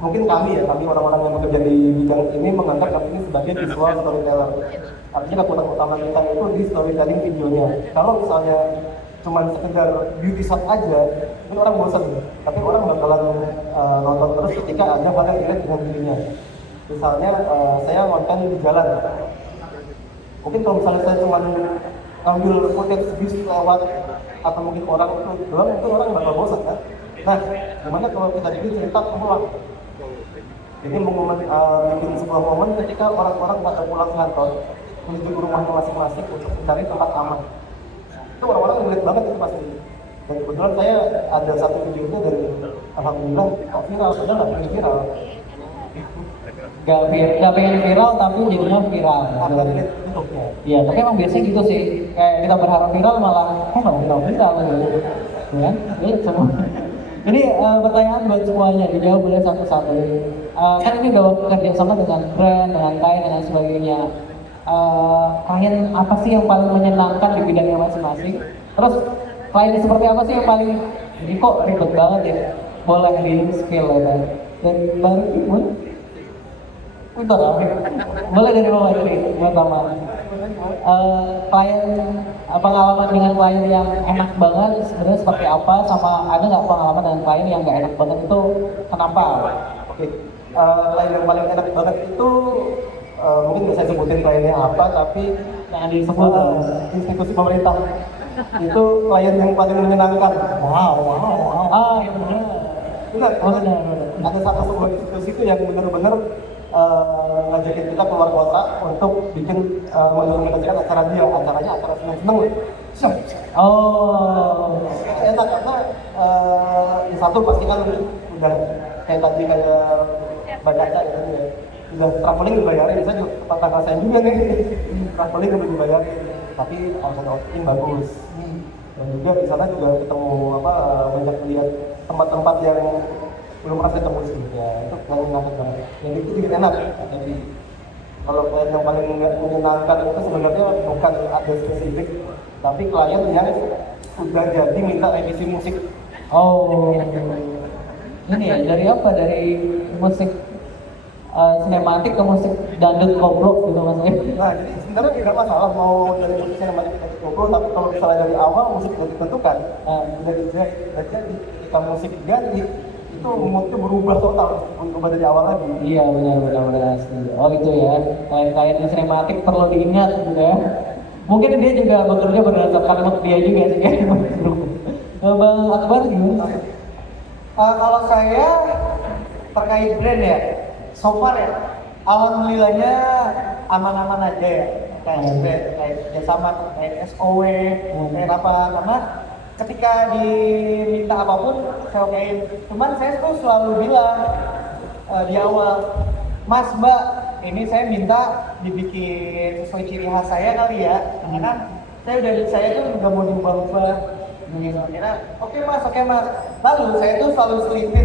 mungkin kami orang-orang yang bekerja di bidang ini menganggap kami ini sebagai visual storyteller. Artinya kekuatan utama kita itu di storytelling videonya. Kalau misalnya cuma sekedar beauty shot aja, ini orang bosan. Tapi orang bakalan nonton terus ketika ada hal yang relate dengan dirinya. Misalnya saya nonton di jalan. Mungkin kalau misalnya saya cuma ambil footage bis lewat atau mungkin orang itu doang, itu orang bakal bosan kan. Nah, gimana kalau kita bikin cerita pulang? Jadi bikin sebuah momen ketika orang-orang pada pulang kantor menuju ke rumahnya masing-masing untuk mencari tempat aman. Itu orang-orang ngeliat banget itu pasti. Dan kebetulan saya ada satu video itu dan alhamdulillah kok viral, padahal nggak pengen viral. Gak pengen viral tapi jadinya viral. Karena relate bentuknya. Iya, tapi emang biasanya gitu sih. Kayak kita berharap viral malah nggak viral gitu. Kan? Ini semua. Ini pertanyaan buat semuanya, dijawab boleh satu-satu. Kan ini udah kerja sama dengan brand, dengan klien, dan lain sebagainya. Klien apa sih yang paling menyenangkan di bidangnya masing-masing? Terus klien seperti apa sih yang paling ini kok ribet banget ya? Boleh di skill ya. Dan baru gimana? Bentar, boleh dari bawah ini pertama. Klien pengalaman dengan klien yang enak banget sebenarnya seperti apa, sama ada nggak pengalaman dengan klien yang nggak enak banget itu kenapa? Oke, klien yang paling enak banget itu mungkin bisa sebutin kliennya apa, tapi yang disebut. Institusi pemerintah itu klien yang paling menyenangkan. Wow. Ah, iya benar. Benar, Oh, benar. ada satu sebuah institusi itu yang benar-benar ngajakin kita keluar kota untuk bikin mendokumentasikan acara dia, acara seneng-seneng. Siap. Oh, Enak karena di satu pasti kan udah kayak tadi kayak banyak ya, udah traveling dibayarin, saya juga tempat ngerasain juga nih traveling udah dibayarin, tapi outing bagus. Dan juga di sana juga ketemu banyak lihat tempat-tempat yang belum pernah saya temui sebelumnya, itu paling menarik banget. Yang itu juga enak. Jadi kalau klien yang paling menyenangkan itu sebenarnya bukan ada spesifik, tapi klien yang sudah jadi minta revisi musik. oh, ini ya dari apa? Dari musik sinematik ke musik dangdut koplo gitu maksudnya. Nah, jadi sebenarnya tidak masalah mau dari musik sinematik ke koplo, tapi kalau misalnya dari awal musik sudah ditentukan, sudah dijahit, jadi ketika musik ganti itu moodnya berubah total, berubah dari awal lagi. Iya benar. Oh gitu ya. Klien-klien di sinematik perlu diingat gitu ya. Mungkin dia juga bekerja berdasarkan mood dia juga sih ya. Bang Akbar gimana? Kalau saya terkait brand ya, so far ya, alhamdulillahnya aman-aman aja ya. Kayak brand, kayak kerjasama, kayak SOW, kayak apa, karena ketika diminta apapun saya okein. Cuman saya tuh selalu bilang di awal, Mas Mbak, ini saya minta dibikin sesuai ciri khas saya kali ya, karena saya tuh udah mau diubah-ubah. Kira oke mas. Lalu saya tuh selalu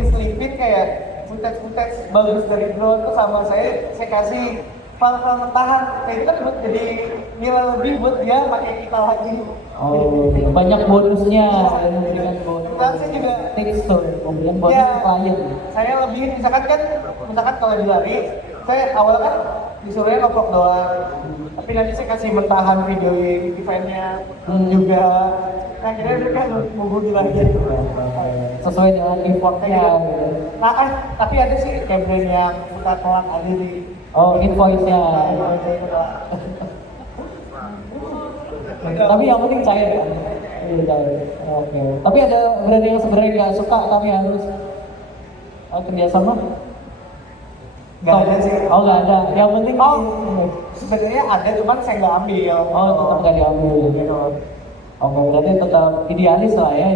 selipin kayak footage bagus dari drone tuh sama saya kasih file mentahan. Kayak itu kan buat jadi nilai lebih buat dia pakai kita lagi. Oh, banyak bonusnya. Memberikan bonus. Dan saya juga Tekstur, memberikan bonus ya, ke klien. saya lebih misalkan kalau di lari, saya awalnya kan disuruhnya ngeblok doang, tapi nanti saya kasih mentahan videoin eventnya juga. Nah kira dia kan menghubungi lagi Sesuai dengan effortnya. Nah tapi ada sih kayak brand yang suka tolak ada di Oh, invoice-nya. Tapi yang penting cair kan? Iya, cair. Oke. Tapi ada brand yang sebenarnya nggak suka tapi harus kerjasama? Nggak ada sih. Oh, nggak ada. Yang penting Sebenarnya ada, cuman saya nggak ambil. Oh, tetap nggak diambil. Oke, berarti tetap idealis lah ya.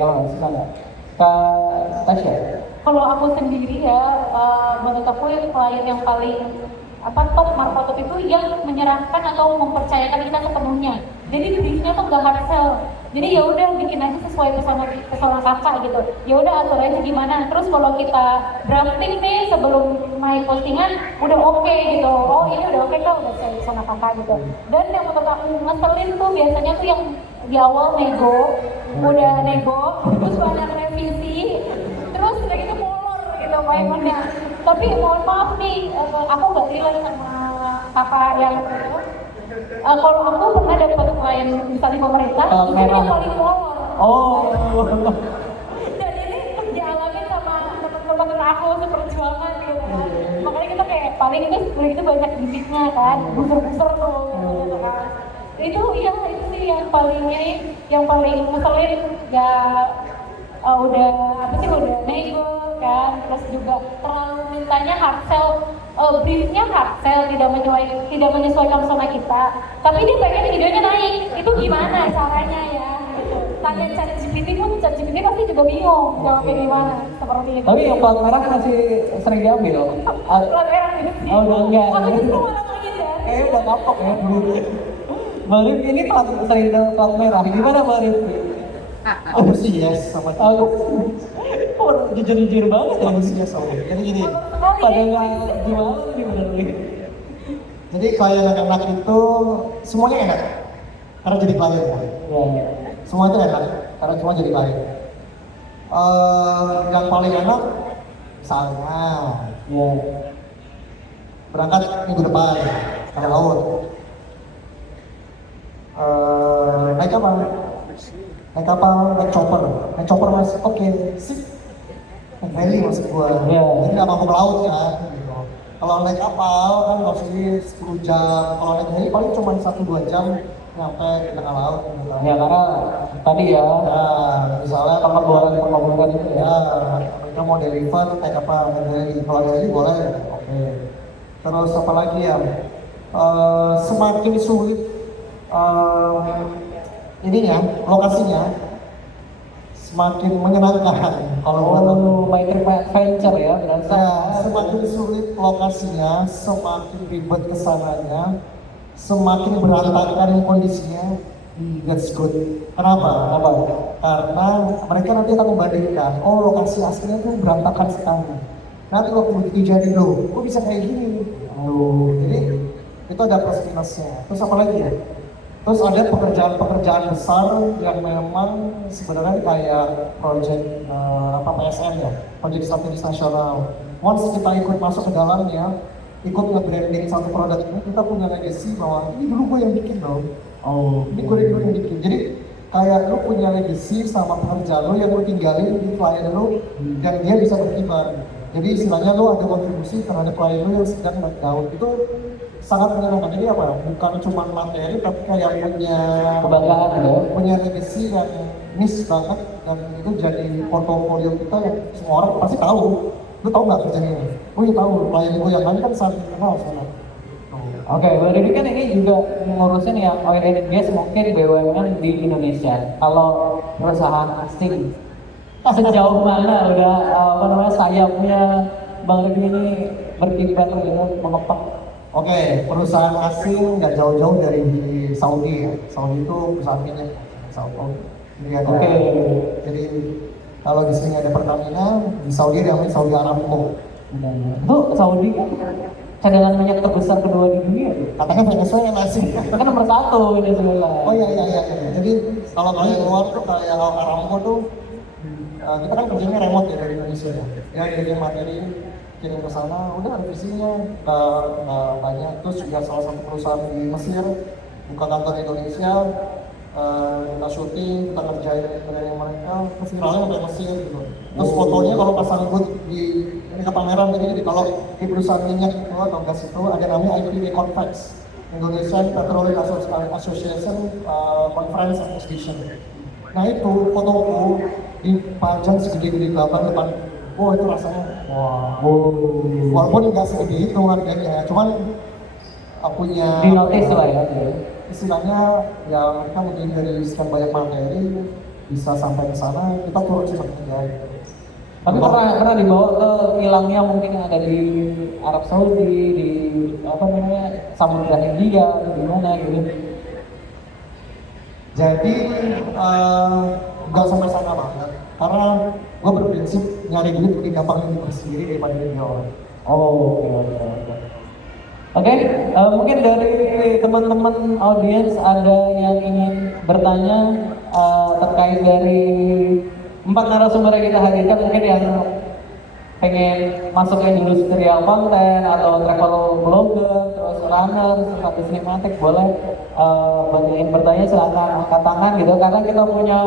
Kalau nggak suka nggak? Kak Tasya? Kalau aku sendiri ya, menurut aku yang klien yang paling top markotop itu yang menyerahkan atau mempercayakan kita sepenuhnya. Jadi briefnya tuh nggak hard sell. Jadi ya udah bikin aja sesuai pesona kakak gitu. Ya udah atur aja gimana. Terus kalau kita drafting nih sebelum main postingan udah oke gitu. Oh ini udah oke kok, udah sesuai pesona kakak gitu. Dan yang menurut aku ngeselin tuh biasanya tuh yang di awal udah nego, terus banyak revisi, terus udah gitu molor gitu mainnya. Tapi mohon maaf nih, aku nggak relate sama kakak yang kalau aku pernah dapat klien misalnya pemerintah, itu yang paling molor. Oh. Dan ini dialami sama teman-teman aku seperjuangan gitu kan. Makanya kita kayak paling itu banyak gimmicknya kan, busur-busur tuh gitu kan. Itu sih yang paling ngeselin ya. Udah nego kan, terus juga terlalu mintanya hard sell, briefnya hard sell, tidak menyesuaikan sama kita, tapi dia pengen videonya naik, itu gimana caranya ya? Tanya ChatGPT pun, ChatGPT pasti juga bingung jawabnya gimana, seperti itu. Tapi yang plat merah masih sering diambil. Plat merah gitu sih. Oh, udah enggak. Oh, itu malah menghindar. Kayaknya udah kapok ya. Bang Rifki ini sering dapat plat merah. Gimana Bang Rifki? Aku sih yes sama dia. Oh, jujur banget ya. Aku sih yes sama dia. Jadi gini, Pada nggak gimana nih bener-bener. jadi klien yang enak itu semuanya enak karena jadi klien ya. Ya. Semua itu enak karena semua jadi klien. Yang paling enak misalnya Ya. berangkat minggu depan ke laut. Naik apa? Naik kapal, naik chopper mas, oke, sip. Naik heli maksud gua. Iya. Jadi nggak mau ke laut kan? Gitu. Kalau naik kapal kan maksudnya 10 jam, kalau naik heli paling cuma 1-2 jam nyampe di tengah laut gitu. Ya karena tadi ya Nah, misalnya pengeboran itu ya. ya mereka mau deliver naik kapal, naik heli, kalau naik heli boleh, oke. Terus apa lagi ya? Semakin sulit ininya, lokasinya semakin menyenangkan kalau menurut aku. Main adventure ya berasa. Ya, semakin sulit lokasinya, semakin ribet kesananya, semakin berantakan kondisinya, that's good. Kenapa? Karena mereka nanti akan membandingkan, oh lokasi aslinya tuh berantakan sekali. Nanti waktu begitu jadi loh, kok bisa kayak gini? Jadi itu ada plus minusnya. Terus apa lagi ya? Terus ada pekerjaan-pekerjaan besar yang memang sebenarnya kayak project PSN ya, project strategis nasional. Once kita ikut masuk ke dalamnya, ikut nge-branding satu produk ini, kita punya legacy bahwa ini dulu gue yang bikin loh. Ini gue dulu yang bikin. Jadi kayak lu punya legacy sama pekerjaan lu yang lu tinggalin di klien lu, dan dia bisa berkibar. Jadi istilahnya lu ada kontribusi terhadap klien lu yang sedang naik daun. Itu sangat menyenangkan. Jadi apa? Bukan cuma materi, tapi kayak punya Kebanggaan ya. punya legacy yang miss banget, dan itu jadi portofolio kita yang semua orang pasti tahu. Lu tahu nggak kerjanya ini? Oh iya tahu. Klien gue yang lain kan sangat kenal sana. Oke, berarti kan ini juga ngurusin yang oil and gas mungkin BUMN di Indonesia. Kalau perusahaan asing sejauh mana udah sayapnya Bang Rifki ini berkibar gitu mengepak. Oke, perusahaan asing nggak jauh-jauh dari Saudi ya. Saudi itu perusahaan minyak. Saudi. Jadi ada, Oke. jadi kalau di sini ada Pertamina, di Saudi ada namanya Saudi Aramco. Itu Saudi kan cadangan minyak terbesar kedua di dunia tuh. Katanya Venezuela sih. Kan nomor 1 Venezuela. Oh iya. Jadi kalau kalian keluar tuh kayak Aramco tuh, kita kan kerjanya remote ya dari Indonesia ya. Ya kirim materi, kirim ke sana, udah revisinya nggak banyak. Terus juga salah satu perusahaan di Mesir buka kantor di Indonesia, kita syuting, kita kerjain dari mereka, terus viralnya sampai Mesir gitu. Terus fotonya kalau pasang ikut di ini ke pameran jadi kalau di perusahaan minyak itu atau gas itu ada namanya IPB Conference, Indonesian Petroleum Association Conference and Exhibition. Nah itu fotoku dipajang segede-gede gaban depan. Oh itu rasanya, walaupun nggak segede itu harganya, cuman punya Di notice lah ya. istilahnya ya mereka mungkin dari sekian banyak materi bisa sampai ke sana, kita turun seperti itu. Tapi pernah dibawa ke kilangnya mungkin yang ada di Arab Saudi, di Samudra Hindia, atau di mana gitu. Jadi nggak sampai sana banget, karena gue berprinsip nyari duit lebih gampang dari sendiri daripada dari orang. Oke, mungkin dari teman-teman audiens ada yang ingin bertanya terkait dari 4 narasumber yang kita hadirkan, mungkin yang pengen masuk ke industrial konten atau travel blogger, terus runner, atau sinematik, boleh ingin bertanya silakan angkat tangan gitu, karena kita punya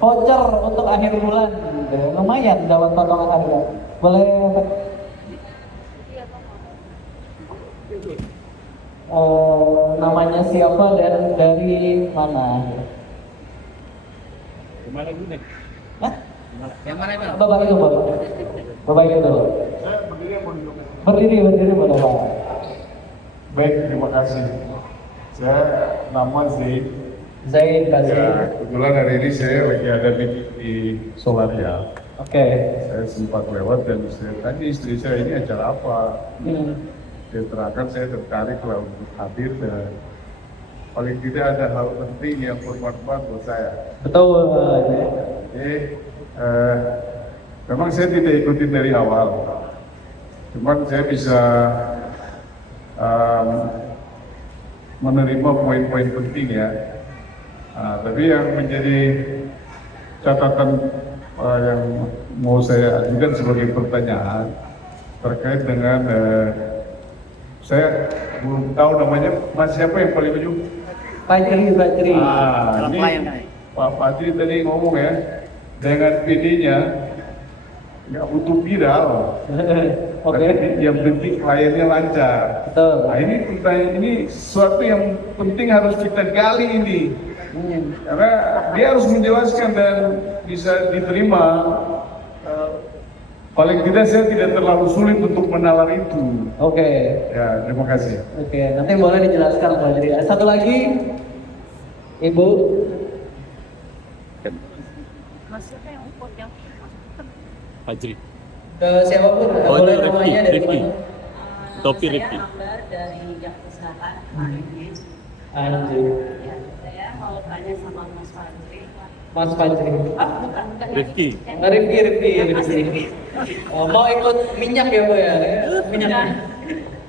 voucher untuk akhir bulan, lumayan dapat potongan harga. Boleh namanya siapa dan dari mana? Gimana dulu nih? Hah? Yang mana itu? Bapak itu dulu. Saya berdiri mau duduk. Berdiri boleh Pak. Baik, terima kasih. Saya nama Zain. Zain kasih. Ya, kebetulan hari ini saya lagi ada di Solaria. Oke. Saya sempat lewat dan saya tanya istri saya ini acara apa. Saya terangkan saya tertarik lah untuk hadir dan paling tidak ada hal penting yang bermanfaat buat saya. Betul. Jadi memang saya tidak ikutin dari awal, cuman saya bisa menerima poin-poin penting ya. Tapi yang menjadi catatan yang mau saya ajukan sebagai pertanyaan terkait dengan saya belum tahu namanya Mas siapa yang paling ujung? Fajri. Ini Pak Fadri tadi ngomong ya, dengan PD-nya nggak butuh viral. Oke. Tapi yang penting kliennya lancar. Betul. Nah ini sesuatu yang penting harus kita gali ini. Karena dia harus menjelaskan dan bisa diterima. Paling tidak saya tidak terlalu sulit untuk menawar itu. Oke. Ya, terima kasih. Oke, nanti boleh dijelaskan Pak Jadi. Satu lagi, Ibu. Fajri. Ke siapapun, Oh, boleh itu namanya dari Rifki. mana? Topi Saya Rifki. Ambar dari Jakarta Selatan, Pak Idris. Anjir. Ya, saya mau tanya sama Mas Fajri. Mas Fajri. Bukan Rifki. Rifki. Oh, mau ikut minyak ya, Bu ya? Minyak. Bukan.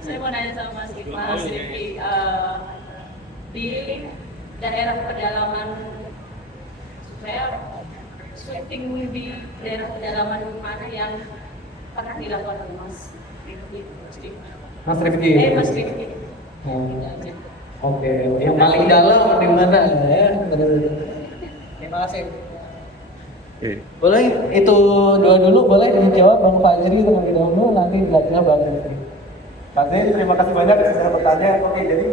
Saya mau nanya sama Mas Rifki. Di daerah pedalaman, saya syuting di daerah pedalaman mana yang pernah dilakukan oleh Mas Rifki? Mas Rifki. Mas Rifki. Hmm. Itu aja. Oke, yang paling dalam di mana ya? Terima kasih. Oke. Boleh itu dua dulu, boleh dijawab Bang Fajri terlebih dahulu, nanti dilanjutkan Bang Rifki. Mas Zain, terima kasih banyak sudah bertanya. Oke, jadi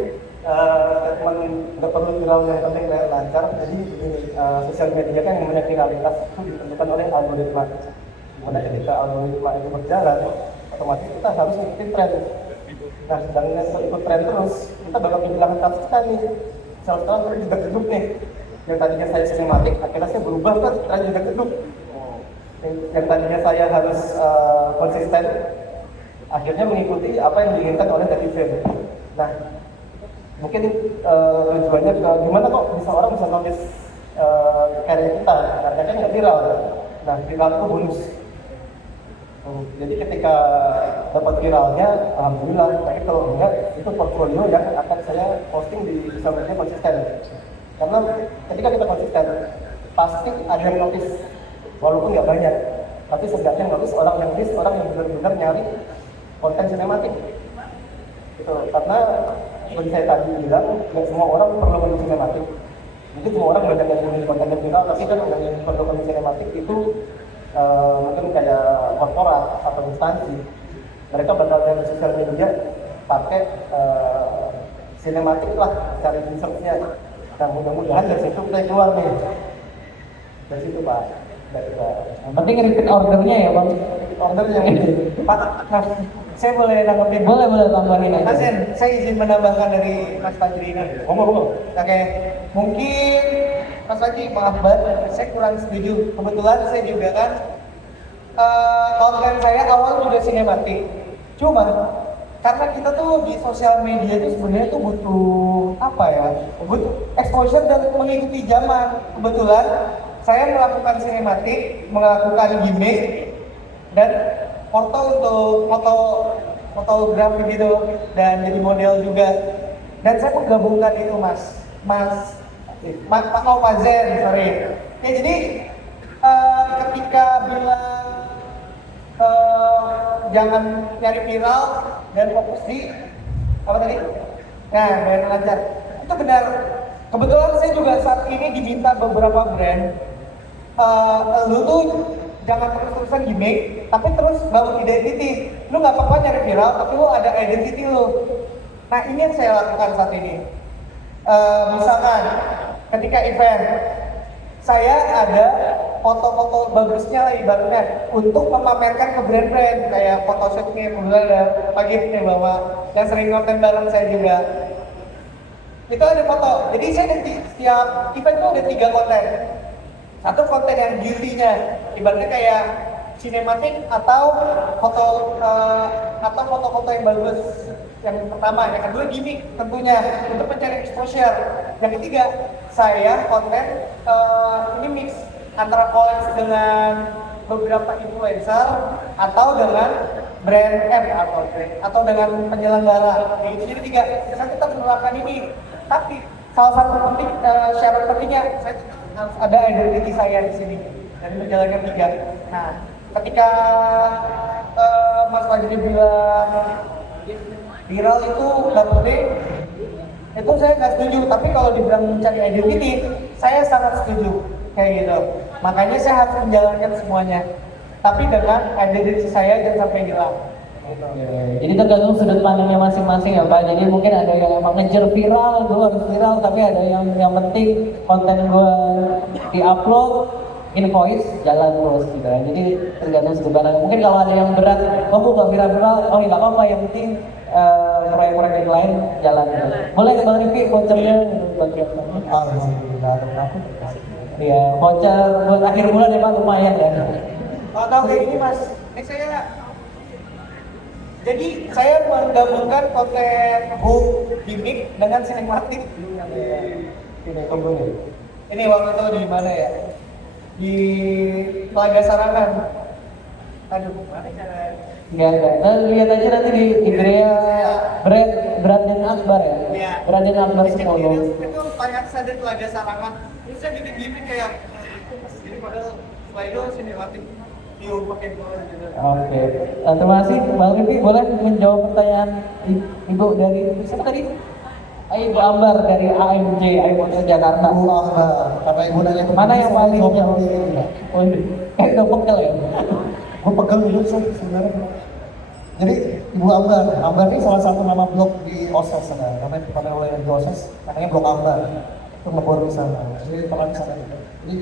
teman nggak perlu viral, yang penting lancar. Jadi sosial media kan yang namanya viralitas itu ditentukan oleh algoritma. Dimana ketika algoritma itu berjalan, otomatis kita harus mengikuti tren. Nah, sedangkan ikut tren terus, kita bakal kehilangan kasus kita nih. Sekarang kita juga geduk nih. Yang tadinya saya sinematik, akhirnya saya berubah kan, tren juga geduk. Yang tadinya saya harus konsisten, akhirnya mengikuti apa yang diinginkan oleh netizen. Nah, mungkin tujuannya ke gimana kok bisa orang bisa notice karya kita, karena kan nggak viral. Nah, viral itu bonus. Jadi ketika dapat viralnya, alhamdulillah. Tapi kalau enggak, itu portfolio yang akan saya posting di sosial media konsisten. Karena ketika kita konsisten, pasti ada yang notice, walaupun nggak banyak. Tapi setidaknya notice orang yang notice, orang yang benar-benar nyari konten sinematik. Gitu. Karena seperti saya tadi bilang, nggak semua orang perlu konten sinematik. Mungkin semua orang banyak yang ingin konten viral, tapi kan yang perlu konten sinematik itu mungkin kayak korporat atau instansi. Mereka bakal dari sosial media pakai sinematik lah, cari research-nya. Nah, mudah-mudahan dari situ kita keluar nih. Dari situ Pak. Yang penting repeat ordernya ya Bang. Ordernya Pak, nah, saya boleh nanggepin? Boleh tambahin aja. Mas Zen, saya izin menambahkan dari Mas Fajri ini. Oke, mungkin Mas Fajri, maaf banget, saya kurang setuju. Kebetulan saya juga kan konten saya awal juga sinematik. Cuma karena kita tuh di sosial media itu sebenarnya tuh butuh apa ya? Butuh exposure dan mengikuti zaman. Kebetulan saya melakukan sinematik, melakukan gimmick dan foto untuk fotografi gitu dan jadi model juga. Dan saya menggabungkan itu Mas Zen, sorry. Ya, jadi ketika bilang jangan nyari viral dan fokus di apa tadi? Nah, brand lancar. Itu benar. Kebetulan saya juga saat ini diminta beberapa brand. Lu tuh jangan terus-terusan gimmick, tapi terus bangun identity. Lu nggak apa-apa nyari viral, tapi lu ada identity lu. Nah, ini yang saya lakukan saat ini. Misalkan ketika event, saya ada foto-foto bagusnya lah ibaratnya untuk memamerkan ke brand-brand kayak photoshootnya, kemudian ada pagi nih bawa yang sering nonton bareng saya juga. Itu ada foto. Jadi saya nanti setiap event itu ada 3 konten. Satu konten yang guilty-nya, ibaratnya kayak sinematik atau foto-foto yang bagus. Yang pertama, yang kedua gimmick tentunya untuk mencari exposure. Yang ketiga, saya konten ini mix antara collab dengan beberapa influencer atau dengan brand atau dengan penyelenggara. Jadi 3, saya tetap menerapkan ini. Tapi salah satu penting syarat pentingnya saya harus ada identity saya di sini dari menjalankan 3. Nah, ketika Mas Fajri bilang viral itu nggak boleh, itu saya nggak setuju. Tapi kalau dibilang mencari identity, saya sangat setuju kayak gitu. Makanya saya harus menjalankan semuanya. tapi dengan identitas saya jangan sampai hilang. Jadi tergantung sudut pandangnya masing-masing ya Pak. Jadi mungkin ada yang emang ngejar viral, gue harus viral, tapi ada yang penting konten gue diupload, invoice jalan terus gitu. Jadi tergantung sudut pandang. Mungkin kalau ada yang berat, oh gue gak viral, oh nggak apa-apa, yang penting proyek-proyek yang lain jalan. Boleh Bang Rifki vouchernya bagi Alhamdulillah, aku Iya, voucher buat akhir bulan ya Pak, lumayan ya. Tahu kayak gini Mas, ini saya menggabungkan konten hook gimmick dengan sinematik. Ini waktu itu di mana ya? Di Telaga Sarangan. Aduh, mana cara? Enggak. Lihat aja nanti di Indrea Branden Akbar ya. Iya. Branden Akbar Di Solo. itu banyak ada Telaga Sarangan. Terus saya bikin gimmick kayak ini padahal setelah itu sinematik. Yuk pakai bola gitu. Oke. Terima kasih Bang Rifki, boleh menjawab pertanyaan Ibu dari siapa tadi? Ibu Ambar dari AMJ, Motor Jakarta. Ibu Ambar, karena ibu nanya itu Mana yang paling jauh? Oh, kayak udah pegel ya? gue pegel dulu sebenarnya. Jadi Ibu Ambar, Ambar ini salah satu nama blog di OSES sana, namanya pada oleh di OSES, namanya blog Ambar. Itu ngebor di sana. Jadi pernah di sana juga. Jadi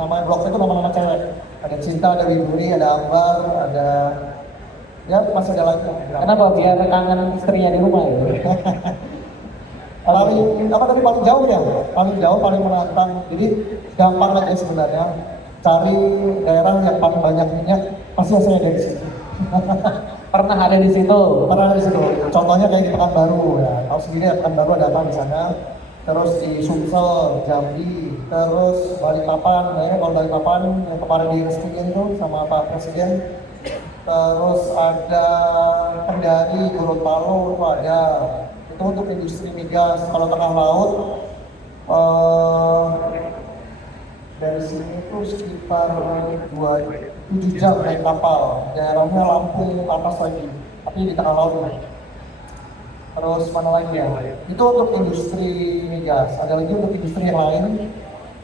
nama blognya itu nama-nama cewek. Ada Cinta, ada Widuri, ada Ambar, ada ya masih ada lagi. Kenapa? Biar kangen istrinya di rumah ya? Paling apa tadi paling jauh ya? Paling jauh, paling menantang. Jadi gampang aja sebenarnya. Cari daerah yang paling banyak minyak, pasti saya ada di situ. Pernah ada di situ? Pernah ada di situ. Contohnya kayak di Pekanbaru ya. Tahu sendiri ya Pekanbaru ada apa di sana. Terus di Sumsel, Jambi, terus Balikpapan. Nah, kalau Balikpapan yang kemarin direstuin tuh sama Pak Presiden. Terus ada Kendari, Gorontalo itu ada. Itu untuk industri migas. Kalau tengah laut dari sini itu sekitar 7 jam naik kapal. Daerahnya Lampung atas lagi, tapi di tengah laut. Terus mana lagi ya? Itu untuk industri migas. Ada lagi untuk industri yang lain.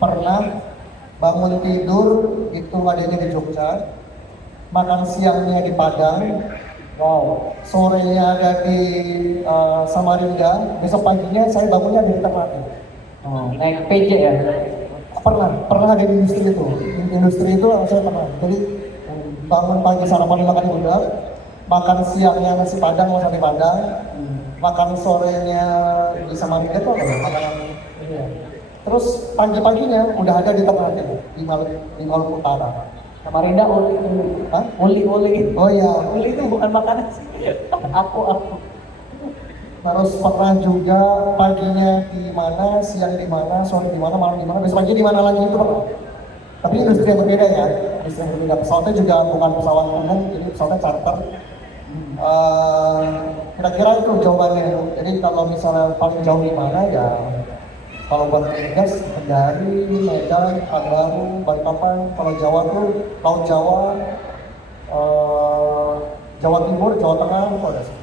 Pernah bangun tidur itu adanya di Jogja, makan siangnya di Padang, wow, sorenya ada di Samarinda, besok paginya saya bangunnya di Ternate. Oh, naik PJ ya? Pernah ada di industri itu. Industri itu saya pernah. Jadi bangun pagi sarapan makan udang, makan siangnya nasi Padang, masak di Padang, makan sorenya di Samarinda itu apa? Makanan ini ya. Terus pagi-paginya udah ada di Ternate di Maluku Utara. Samarinda uli. Hah? Uli. Oh iya. Uli itu bukan makanan sih. Aku. Terus pernah juga paginya di mana, siang di mana, sore di mana, malam di mana, besok pagi di mana lagi itu pernah. Tapi industri yang berbeda ya, industri yang berbeda. Pesawatnya juga bukan pesawat umum, jadi pesawatnya charter. Kira-kira itu jawabannya. Jadi kalau misalnya paling jauh di mana ya, kalau buat migas, Kendari, Medan, Pekanbaru, Balikpapan. Kalau Jawa tuh Laut Jawa, Jawa Timur, Jawa Tengah, itu ada sih.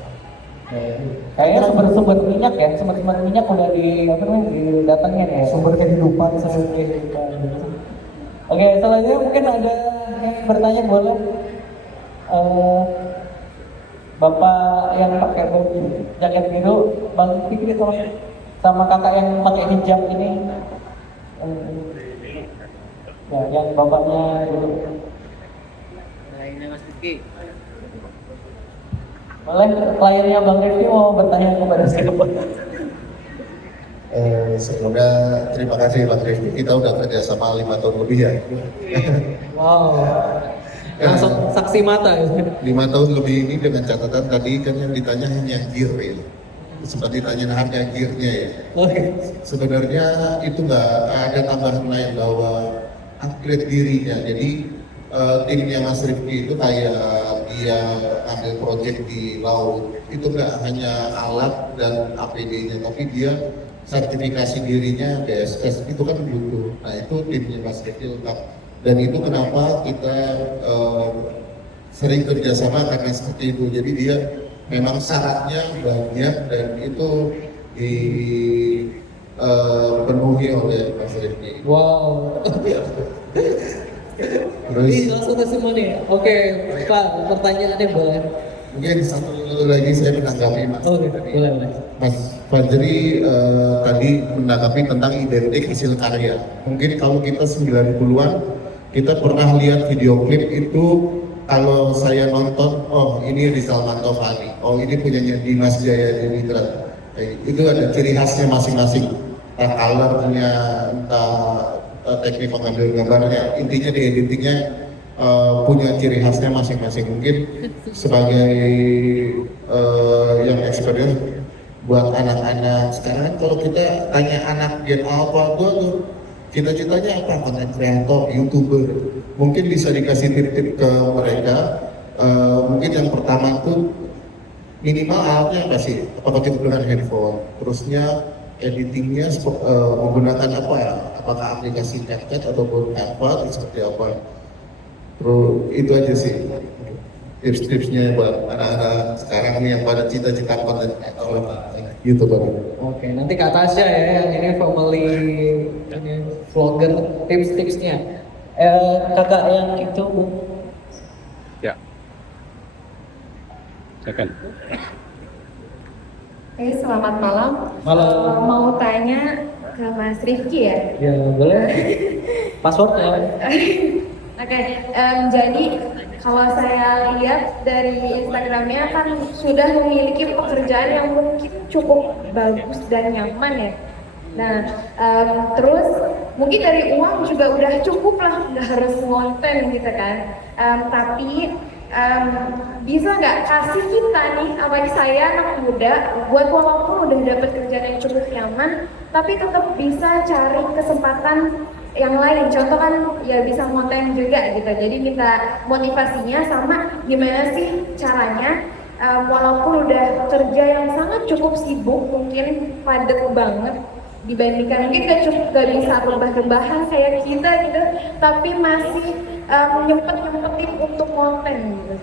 Kayaknya sumber-sumber minyak ya, sumber-sumber minyak udah didatengin ya. Sumber kehidupan, Sumber kehidupan. Oke, selanjutnya mungkin ada yang bertanya, boleh. Bapak yang pakai baju jaket biru, Bang Fikri tolong, sama kakak yang pakai hijab ini, ya, yang bapaknya dulu. Nah, ini Mas Rifki. Boleh, kliennya Bang Rifki mau bertanya kepada siapa? Sebelumnya terima kasih Bang Rifki, kita udah kerja sama 5 tahun lebih ya. Wow, langsung saksi mata ya. 5 tahun lebih ini dengan catatan tadi kan yang ditanya hanya gear ya. Sempat ditanya harga gearnya ya. Oke. Sebenarnya itu nggak ada tambahan lain bahwa upgrade dirinya. Jadi timnya Mas Rifki itu kayak dia ambil project di laut, itu nggak hanya alat dan APD-nya, tapi dia sertifikasi dirinya BSS itu kan butuh. Nah itu timnya Mas Rifki lengkap. Dan itu kenapa kita sering kerjasama karena seperti itu. Jadi dia memang syaratnya banyak dan itu dipenuhi oleh Mas Rifki. Wow. Terus langsung testimoni. Oke, Pak, pertanyaannya boleh. mungkin satu lagi saya menanggapi Mas. Oke, boleh. Mas Fajri tadi menanggapi tentang identik hasil karya. Mungkin kalau kita 90-an, kita pernah lihat video klip itu, kalau saya nonton, oh ini Rizal Mantovani, oh ini punyanya Dimas Jaya Denitra. Itu ada ciri khasnya masing-masing, entah colornya, entah teknik pengambil gambarnya, intinya di editingnya punya ciri khasnya masing-masing. Mungkin sebagai yang experience buat anak-anak sekarang kan, kalau kita tanya anak Gen Alpha tuh cita-citanya apa? Konten kreator, YouTuber. Mungkin bisa dikasih tip-tip ke mereka. Mungkin yang pertama tuh minimal alatnya apa sih? Apakah cukup dengan handphone? Terusnya editingnya menggunakan apa ya? Apakah aplikasi CapCut ataupun Canva atau seperti apa? Terus itu aja sih tips-tipsnya buat anak-anak sekarang nih yang pada cita-cita konten kreator gitu Pak. Oke, nanti Kak Tasya ya yang ini family ini vlogger tips-tipsnya. Kakak yang itu Ya. Silakan. Selamat malam. Malam. Mau tanya ke Mas Rifki ya? Ya boleh. Passwordnya. Oke, jadi kalau saya lihat dari Instagramnya kan sudah memiliki pekerjaan yang mungkin cukup bagus dan nyaman ya. Nah, terus mungkin dari uang juga udah cukup lah, nggak harus ngonten gitu kan. Tapi bisa nggak kasih kita nih, apalagi saya anak muda, buat walaupun udah dapat kerjaan yang cukup nyaman, tapi tetap bisa cari kesempatan yang lain. Contoh kan ya bisa konten juga gitu. Jadi minta motivasinya sama gimana sih caranya walaupun udah kerja yang sangat cukup sibuk, mungkin padat banget dibandingkan mungkin gak bisa rebah-rebahan kayak kita gitu, tapi masih nyempetin untuk konten gitu.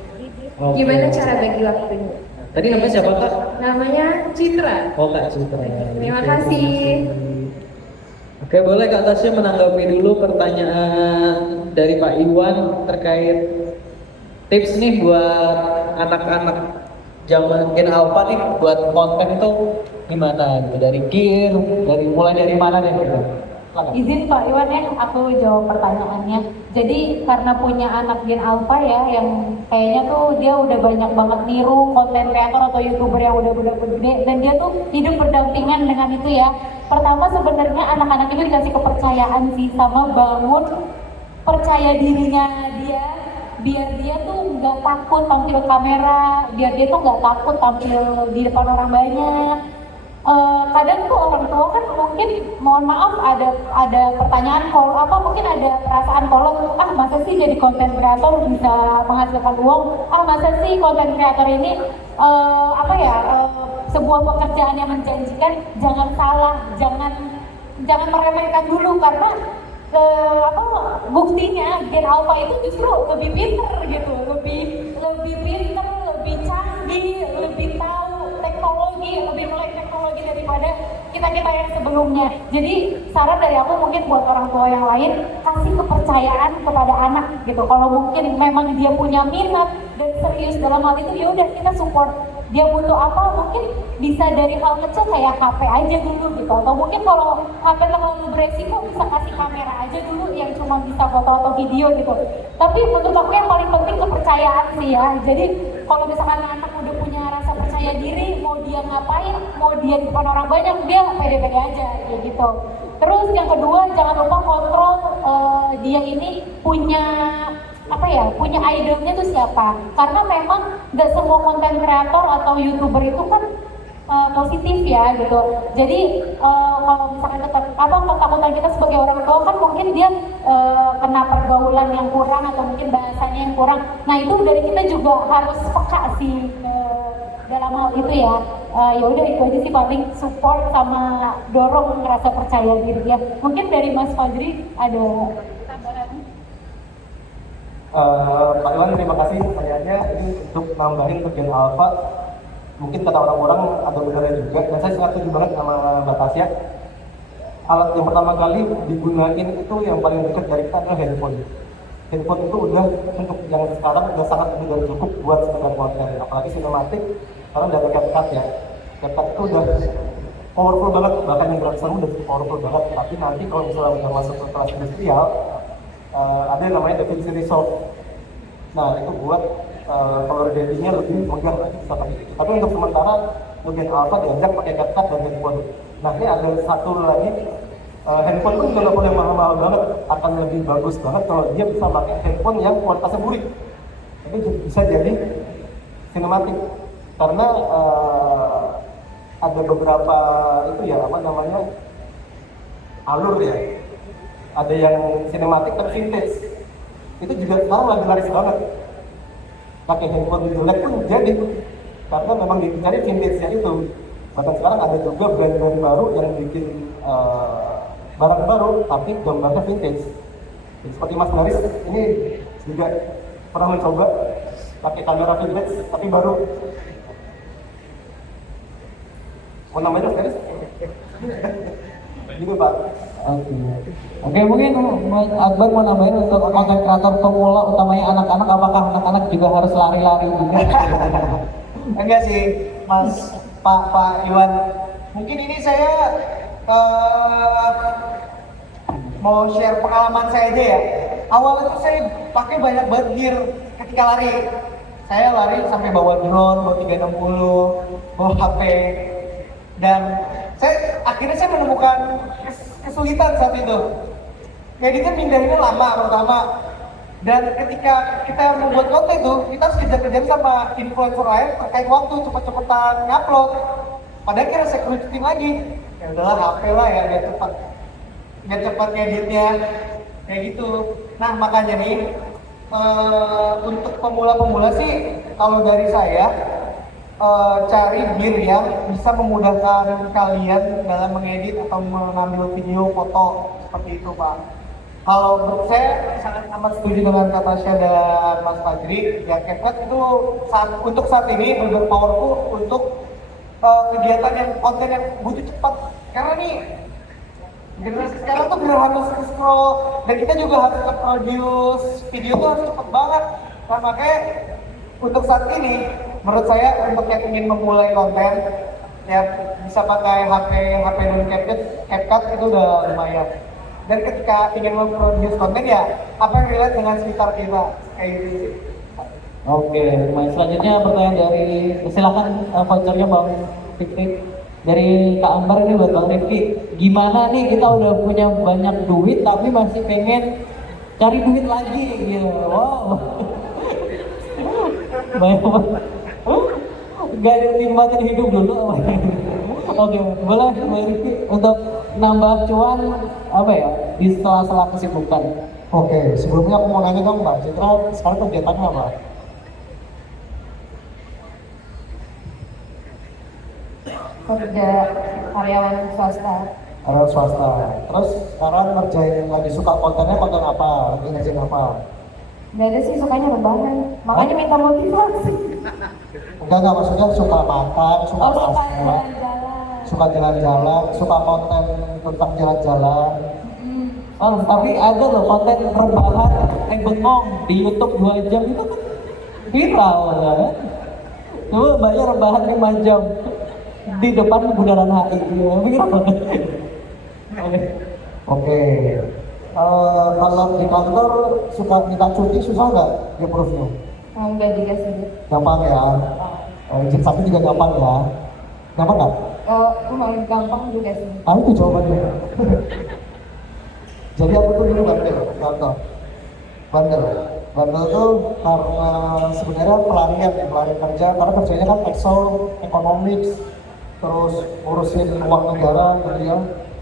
Oke. Gimana cara bagi waktunya? Tadi namanya siapa Kak? Namanya Citra. Oh Kak Citra. Terima kasih. Oke, boleh Kak Tasya menanggapi dulu pertanyaan dari Pak Iwan terkait tips nih buat anak-anak zaman Gen Alpha nih buat konten itu gimana gitu, dari gear, mulai dari mana deh gitu. Izin Pak Iwan ya, aku jawab pertanyaannya. Jadi karena punya anak Gen Alpha ya, yang kayaknya tuh dia udah banyak banget niru konten kreator atau YouTuber yang udah gede, dan dia tuh hidup berdampingan dengan itu ya. Pertama sebenarnya anak-anak itu dikasih kepercayaan sih, sama bangun percaya dirinya dia, biar dia tuh nggak takut tampil kamera, biar dia tuh nggak takut tampil di depan orang banyak. Kadang tuh orang tua kan mungkin, mohon maaf, ada pertanyaan mungkin ada perasaan kolot, masa sih jadi konten kreator bisa menghasilkan uang, masa sih konten kreator ini sebuah pekerjaan yang menjanjikan. Jangan salah, jangan meremehkan dulu, karena buktinya Gen Alpha itu justru lebih pinter gitu, lebih pinter, lebih canggih, lebih tahu teknologi, lebih melek teknologi daripada kita yang sebelumnya. Jadi saran dari aku mungkin buat orang tua yang lain, kasih kepercayaan kepada anak gitu. Kalau mungkin memang dia punya minat dan serius dalam hal itu, ya udah kita support. Dia butuh apa mungkin bisa dari hal kecil kayak HP aja dulu gitu, atau mungkin kalau HP terlalu beresiko bisa kasih kamera aja dulu yang cuma bisa foto atau video gitu. Tapi menurut aku yang paling penting kepercayaan sih ya. Jadi kalau misalkan anak udah punya rasa percaya diri, mau dia ngapain, mau dia di depan orang banyak, dia pede-pede aja kayak gitu. Terus yang kedua, jangan lupa kontrol dia ini punya idolnya tuh siapa. Karena memang gak semua konten kreator atau YouTuber itu kan positif ya gitu. Jadi kalau misalkan ketakutan kita sebagai orang tua kan mungkin dia kena pergaulan yang kurang atau mungkin bahasanya yang kurang. Nah itu dari kita juga harus peka sih dalam hal itu ya. Ya udah itu aja sih, paling support sama dorong ngerasa percaya diri dia. Mungkin dari Mas Fajri ada tambahan? Pak Iwan, terima kasih pertanyaannya. Ini untuk nambahin ke Gen Alpha, mungkin kata orang-orang ada benarnya juga, dan saya sangat setuju banget sama Mbak Tasya. Alat yang pertama kali digunain itu yang paling dekat dari kita adalah handphone. handphone itu udah untuk yang sekarang udah sangat lebih dari cukup buat sekedar konten, apalagi sinematik sekarang udah ada CapCut ya. CapCut itu udah powerful banget, bahkan yang grafis udah powerful banget. Tapi nanti kalau misalnya udah masuk ke kelas industrial, ada yang namanya DaVinci Resolve. Nah itu buat color gradingnya lebih megah lagi bisa pakai itu. Tapi untuk sementara bagian alpha diajak pakai CapCut dan handphone. Nah ini ada satu lagi, handphone pun juga nggak boleh mahal-mahal banget, akan lebih bagus banget kalau dia bisa pakai handphone yang kualitasnya buruk. Itu bisa jadi sinematik karena ada beberapa itu ya apa namanya alur ya. Ada yang sinematik tapi vintage. Itu juga sekarang lagi laris banget. Pakai handphone jelek pun jadi karena memang dicari vintage-nya itu. Bahkan sekarang ada juga brand-brand baru yang bikin barang baru tapi gambarnya vintage. Jadi, seperti Mas Laris ini juga pernah mencoba pakai kamera vintage tapi baru. Mau namanya Mas Laris? Gitu Pak. Oke, mungkin Akbar mau nambahin untuk konten kreator pemula utamanya anak-anak, apakah anak-anak juga harus lari-lari juga? Enggak sih, Mas Pak Iwan. Mungkin ini saya mau share pengalaman saya aja ya. Awalnya tuh saya pakai banyak banget gear ketika lari. Saya lari sampai bawa drone, bawa 360, bawa HP. Dan akhirnya saya menemukan kesulitan saat itu. Editnya mindahinnya lama pertama. Dan ketika kita membuat konten itu, kita harus kejar-kejar sama influencer lain terkait waktu, cepet-cepetan ngupload. Pada akhirnya saya kerucutin lagi. Ya udahlah HP lah ya, biar cepat ngeditnya. Kayak gitu. Nah makanya nih, untuk pemula-pemula sih, kalau dari saya, cari gear yang bisa memudahkan kalian dalam mengedit atau mengambil video, foto seperti itu Pak. Kalau menurut saya sangat amat setuju dengan kata Tasya dan Mas Fajri, ya CapCut itu untuk saat ini benar powerful untuk kegiatan yang konten yang butuh cepat. Karena nih generasi sekarang tuh harus scroll dan kita juga harus produce video tuh harus cepat banget. Nah makanya untuk saat ini menurut saya untuk yang ingin memulai konten ya bisa pakai HP dan CapCut itu udah lumayan. Dan ketika ingin memproduce konten ya apa yang relate dengan sekitar kita kayak gitu. Oke, baik. Selanjutnya pertanyaan dari silakan vouchernya Bang Fikri. Dari Kak Ambar ini buat Bang Rifki. Gimana nih kita udah punya banyak duit tapi masih pengen cari duit lagi gitu. Wow. Baik. Gak nikmatin hidup dulu. Oke, boleh Bang Rifki untuk nambah cuan apa ya di sela-sela kesibukan. Oke, sebelumnya aku mau nanya dong Mbak Citra, sekarang kegiatannya apa? Kerja karyawan swasta. Karyawan swasta. Terus sekarang ngerjain lagi suka kontennya konten apa? Lagi ngerjain apa? Nggak ada sih, sukanya rebahan. Makanya minta motivasi. Enggak, maksudnya suka makan, suka Oh, suka masak, jalan-jalan. suka jalan-jalan, suka konten tentang jalan-jalan. Oh, tapi ada loh konten rebahan bengong di YouTube 2 jam itu kan viral kan? Coba bayar rebahan 5 jam di depan bundaran HI viral. Oke. Kalau di kantor suka minta cuti susah nggak di approve-nya? Enggak juga sih. Gampang ya. Izin sakit juga gampang ya. Gampang nggak? Oh, gampang juga sih. Itu jawabannya. Jadi aku tuh dulu bandel kantor. Bandel tuh karena sebenarnya pelarian kerja karena kerjanya kan Excel, economics, terus ngurusin uang negara gitu ya,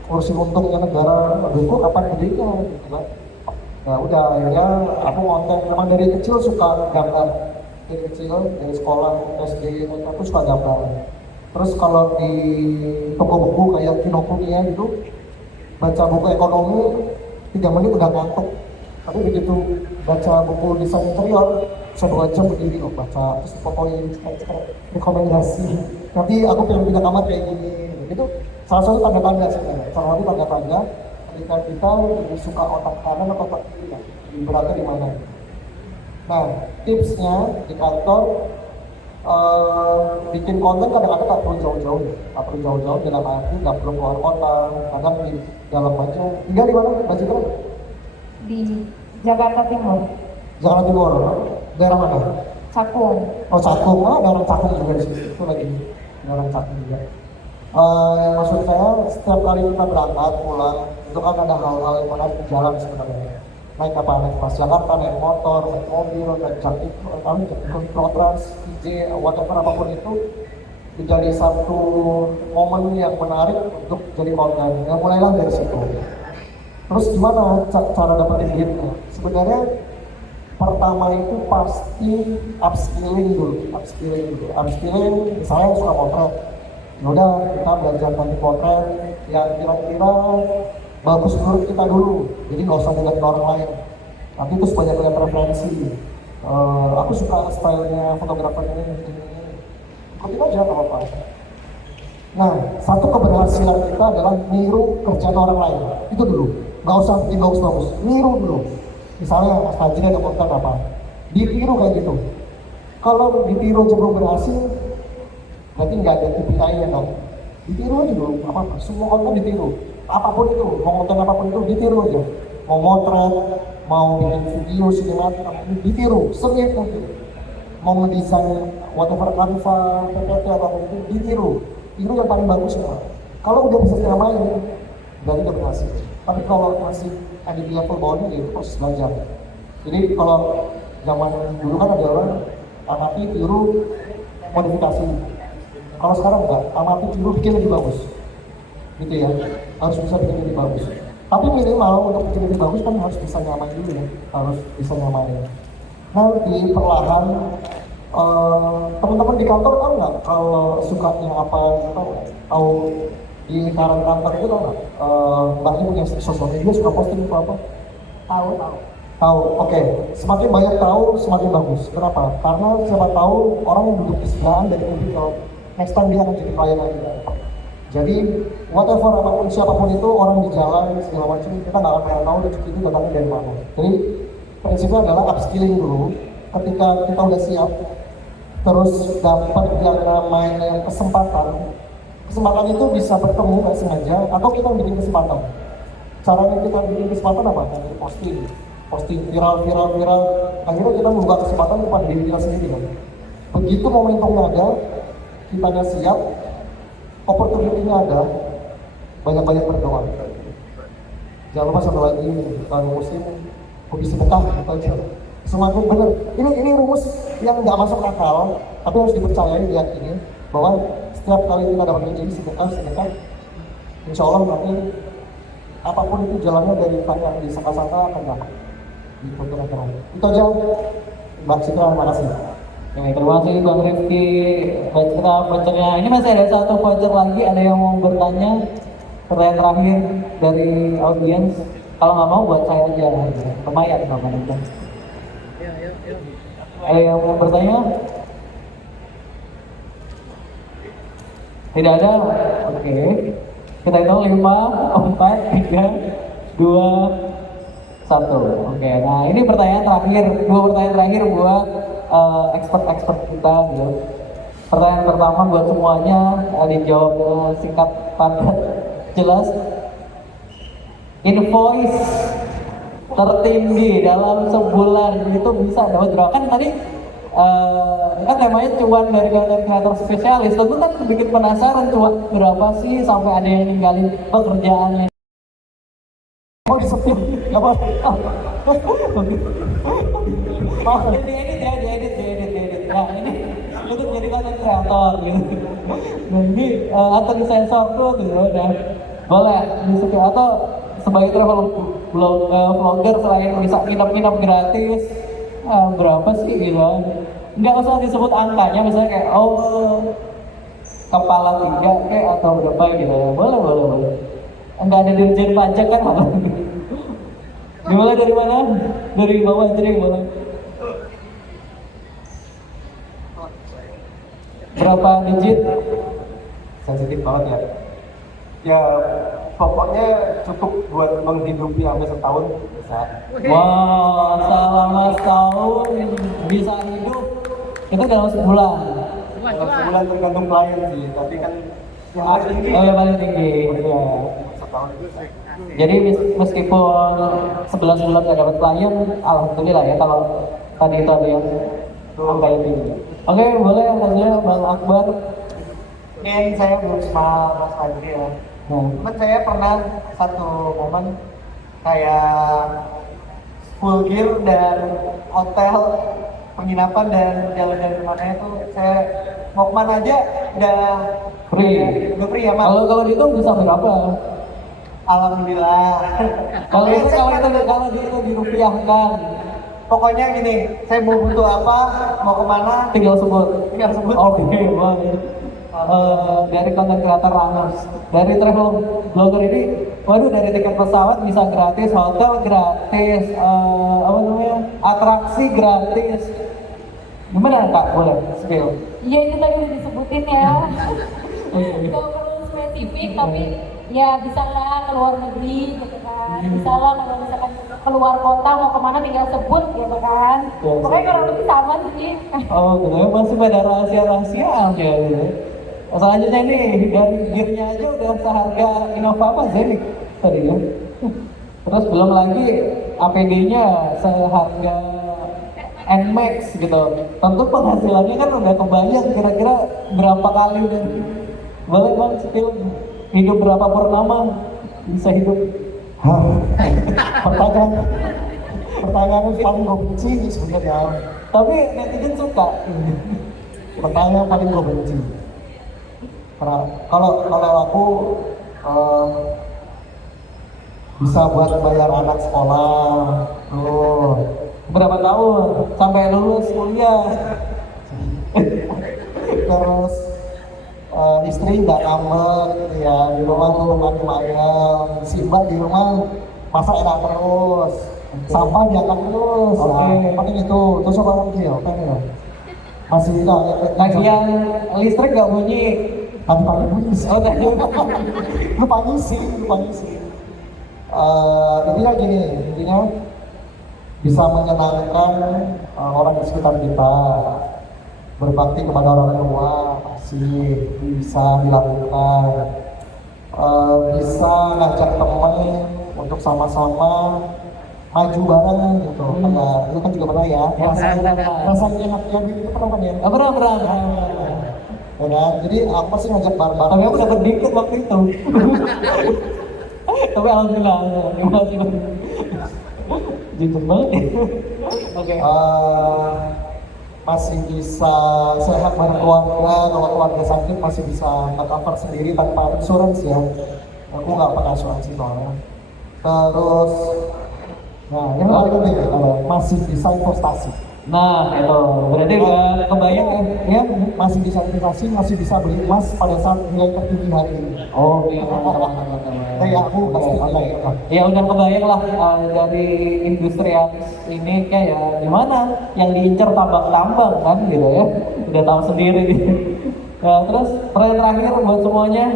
ngurusin untungnya negara. Aduh, kok kapan gedenya gitu kan. Ya udah akhirnya aku ngonten, memang dari kecil suka gambar. Dari kecil, dari sekolah, SD, aku suka gambar. Terus kalau di toko buku kayak Kinokuniya gitu, baca buku ekonomi 3 menit udah ngantuk. Tapi begitu baca buku desain interior, bisa 2 jam berdiri loh baca, terus fotoin, rekomendasi. Nanti aku pengen punya kamar kayak gini. Itu salah satu tanda-tanda sebenarnya. Salah satu tanda-tanda ketika kita lebih suka otak kanan atau otak kiri, beratnya di mana. Nah, tipsnya di kantor bikin konten kadang-kadang tak perlu jauh-jauh, dalam arti nggak perlu keluar kota, kadang di dalam aja. Tinggal di mana? Baju kan? Di Jakarta Timur, Jakarta Timur, daerah mana? Cakung. Oh Cakung, ada orang Cakung juga di situ, itu lagi ada orang Cakung juga. Maksud saya setiap kali kita berangkat pulang itu kan ada hal-hal yang menarik di jalan sebenarnya. Naik apa? Naik pas Jakarta, naik motor, naik mobil, naik trans, DJ, whatever apapun itu menjadi satu momen yang menarik untuk jadi konten. Ya mulailah dari situ. Terus gimana cara dapetin duitnya? Sebenarnya pertama itu pasti upskilling dulu. Misalnya suka potret, yaudah kita belajar bantu potret yang kira-kira bagus menurut kita dulu, jadi nggak usah dilihat orang lain. Nanti terus banyak referensi. Aku suka stylenya fotografer ini. Ikutin aja nggak apa-apa. Nah, satu keberhasilan kita adalah niru kerjaan orang lain. Itu dulu. Nggak usah bikin bagus-bagus. Niru dulu. Misalnya Mas Fajri ada konten apa? Ditiru kayak gitu. Kalau ditiru aja belum berhasil, berarti nggak ada KPI-nya dong. Ditiru aja dulu. Apa? Semua konten ditiru. Apapun itu, mau konten apapun itu ditiru aja. Mau motret, mau bikin video sinematik, ditiru. Sering mungkin. Mau ngedesain whatever Canva, PPT apapun itu ditiru. Tiru yang paling bagus ya. Kalau udah bisa nyamain, berarti udah berhasil. Tapi kalau masih ada di level bawahnya, ya itu proses belajar. Jadi kalau zaman dulu kan ada orang amati, tiru, modifikasi. Kalau sekarang enggak, amati, tiru, bikin lebih bagus. Gitu ya, harus bisa bikin lebih bagus. Tapi minimal untuk bikin lebih bagus kan harus bisa nyamain dulu ya, harus bisa nyamain. Nanti perlahan teman-teman di kantor kan nggak kalau suka yang apa gitu, tahu di lingkaran kantor itu tau nggak? Mbaknya punya sosial media suka posting itu apa? Tahu. Oke. Semakin banyak tahu semakin bagus. Kenapa? Karena siapa tahu orang yang duduk di sebelahan dari mungkin kalau next time dia akan jadi klien lagi. Jadi whatever apapun siapapun itu orang di jalan segala macam kita nggak akan pernah tahu rezeki itu datangnya dari mana. Jadi prinsipnya adalah upskilling dulu. Ketika kita udah siap, terus dapat yang namanya kesempatan itu bisa bertemu nggak sengaja atau kita bikin kesempatan. Caranya kita bikin kesempatan apa? Dari posting viral, akhirnya kita membuka kesempatan depan diri kita sendiri kan. Begitu momentumnya ada, kita udah siap, opportunity-nya ada, banyak-banyak berdoa. Jangan lupa satu lagi, kalau muslim hobi sedekah gitu aja. Semakin benar, ini rumus yang nggak masuk akal, tapi harus dipercayai, diyakini bahwa setiap kali kita dapat rezeki sedekah, insya Allah nanti apapun itu jalannya dari tanya di sangka-sangka akan dapat. Itu aja, Mbak Citra, terima kasih. Oke, terima kasih Bang Rifki. Vouchernya ini masih ada satu voucher lagi, ada yang mau bertanya? Pertanyaan terakhir dari audiens. Kalau nggak mau buat saya aja, lumayan namanya. Ada yang mau bertanya? Tidak ada? Oke. Kita hitung 5, 4, 3, 2, 1. Oke, nah ini pertanyaan terakhir. 2 pertanyaan terakhir buat expert kita gitu. Pertanyaan pertama buat semuanya dijawab singkat, padat, jelas. Invoice tertinggi dalam sebulan itu bisa dapat berapa? Kan tadi kan temanya cuan dari konten kreator spesialis, tentu kan bikin penasaran cuan berapa sih sampai ada yang ninggalin pekerjaannya. Oh disepil, nggak apa? Diedit. Nah ini untuk jadi konten kreator gitu. Nah ini atau disensor tuh gitu udah boleh disepil atau sebagai travel vlogger selain bisa nginep gratis berapa sih gitu. Nggak usah disebut angkanya, misalnya kayak kepala 3 kayak atau berapa gitu. Boleh. Nggak ada dirjen pajak kan malah. Dimulai dari mana? Dari bawah aja deh boleh. Berapa digit? Sensitif banget ya. Ya pokoknya cukup buat menghidupi sampai setahun bisa. Wah, selama setahun bisa hidup itu dalam sebulan. Sebulan tergantung klien sih, tapi kan yang paling tinggi. Oh, yang paling tinggi. Ya. Setahun bisa. Jadi meskipun 11 bulan nggak dapat klien, alhamdulillah ya kalau tadi itu ada yang angka yang tinggi. Oke, boleh selanjutnya Bang Akbar. Ini saya belum sama Mas Fadri ya. Cuman saya pernah satu momen kayak full gear dan hotel, penginapan dan jalan-jalan kemana itu saya mau kemana aja udah Free. free ya Mas. Kalau dihitung bisa berapa? Alhamdulillah. Kalau itu dirupiahkan, Pokoknya gini, saya mau butuh apa, mau kemana, tinggal sebut. tinggal sebut. Oke, boleh. Dari konten kreator Ramos, dari travel blogger ini, waduh dari tiket pesawat bisa gratis, hotel gratis, apa namanya, atraksi gratis. Gimana Kak? Boleh, skill. Iya itu tadi udah disebutin ya. Gak perlu spesifik tapi ya bisa lah ke luar negeri gitu kan. Bisa lah kalau misalkan keluar kota mau kemana tinggal sebut gitu kan. Pokoknya kalau lebih sama sih. Oh, gitu. Masih pada rahasia-rahasia aja gitu. Selanjutnya nih, dari gearnya aja udah seharga Innova apa Zenith tadi ya. Terus belum lagi APD-nya seharga NMAX gitu. Tentu penghasilannya kan udah kebayang kira-kira berapa kali dan boleh Bang still hidup berapa purnama bisa hidup. Pertanyaan paling gue benci sebenarnya. Tapi netizen suka. Pertanyaan paling gue benci. Karena kalau aku bisa buat bayar anak sekolah, Berapa tahun sampai lulus kuliah? terus istri nggak ngambek gitu ya, di rumah tuh makan ayam, si mbak di rumah masak enak terus, sampah diangkat terus. Paling itu, terus apa lagi ya? Masih Lagian listrik nggak bunyi. pagi bunyi sih. Oh, tadi. lupa ngisi. Intinya gini, bisa menyenangkan orang di sekitar kita, berbakti kepada orang tua masih bisa dilakukan, bisa ngajak teman untuk sama-sama maju bareng gitu. Kayak itu kan juga pernah ya, rasanya enaknya gitu pernah kan ya? Pernah. Ya kan? Jadi apa sih ngajak bareng-bareng? Tapi aku dapat dikit waktu itu. Tapi alhamdulillah, terima kasih. Jujur banget. Oke. Masih bisa sehat bareng keluarga, kalau keluarga sakit masih bisa nge-cover sendiri tanpa insurance ya. Aku nggak pakai asuransi soalnya. Terus, nah ini paling penting masih bisa investasi. Nah, itu berarti udah kebayang Ya, masih bisa investasi, masih bisa beli emas pada saat nilai tertinggi hari ini. Oh iya. Kayak aku pasti kayak Ya udah kebayang lah dari industri yang ini kayak gimana yang diincar tambang-tambang kan gitu ya. Udah tahu sendiri gitu. Nah, terus pertanyaan terakhir buat semuanya,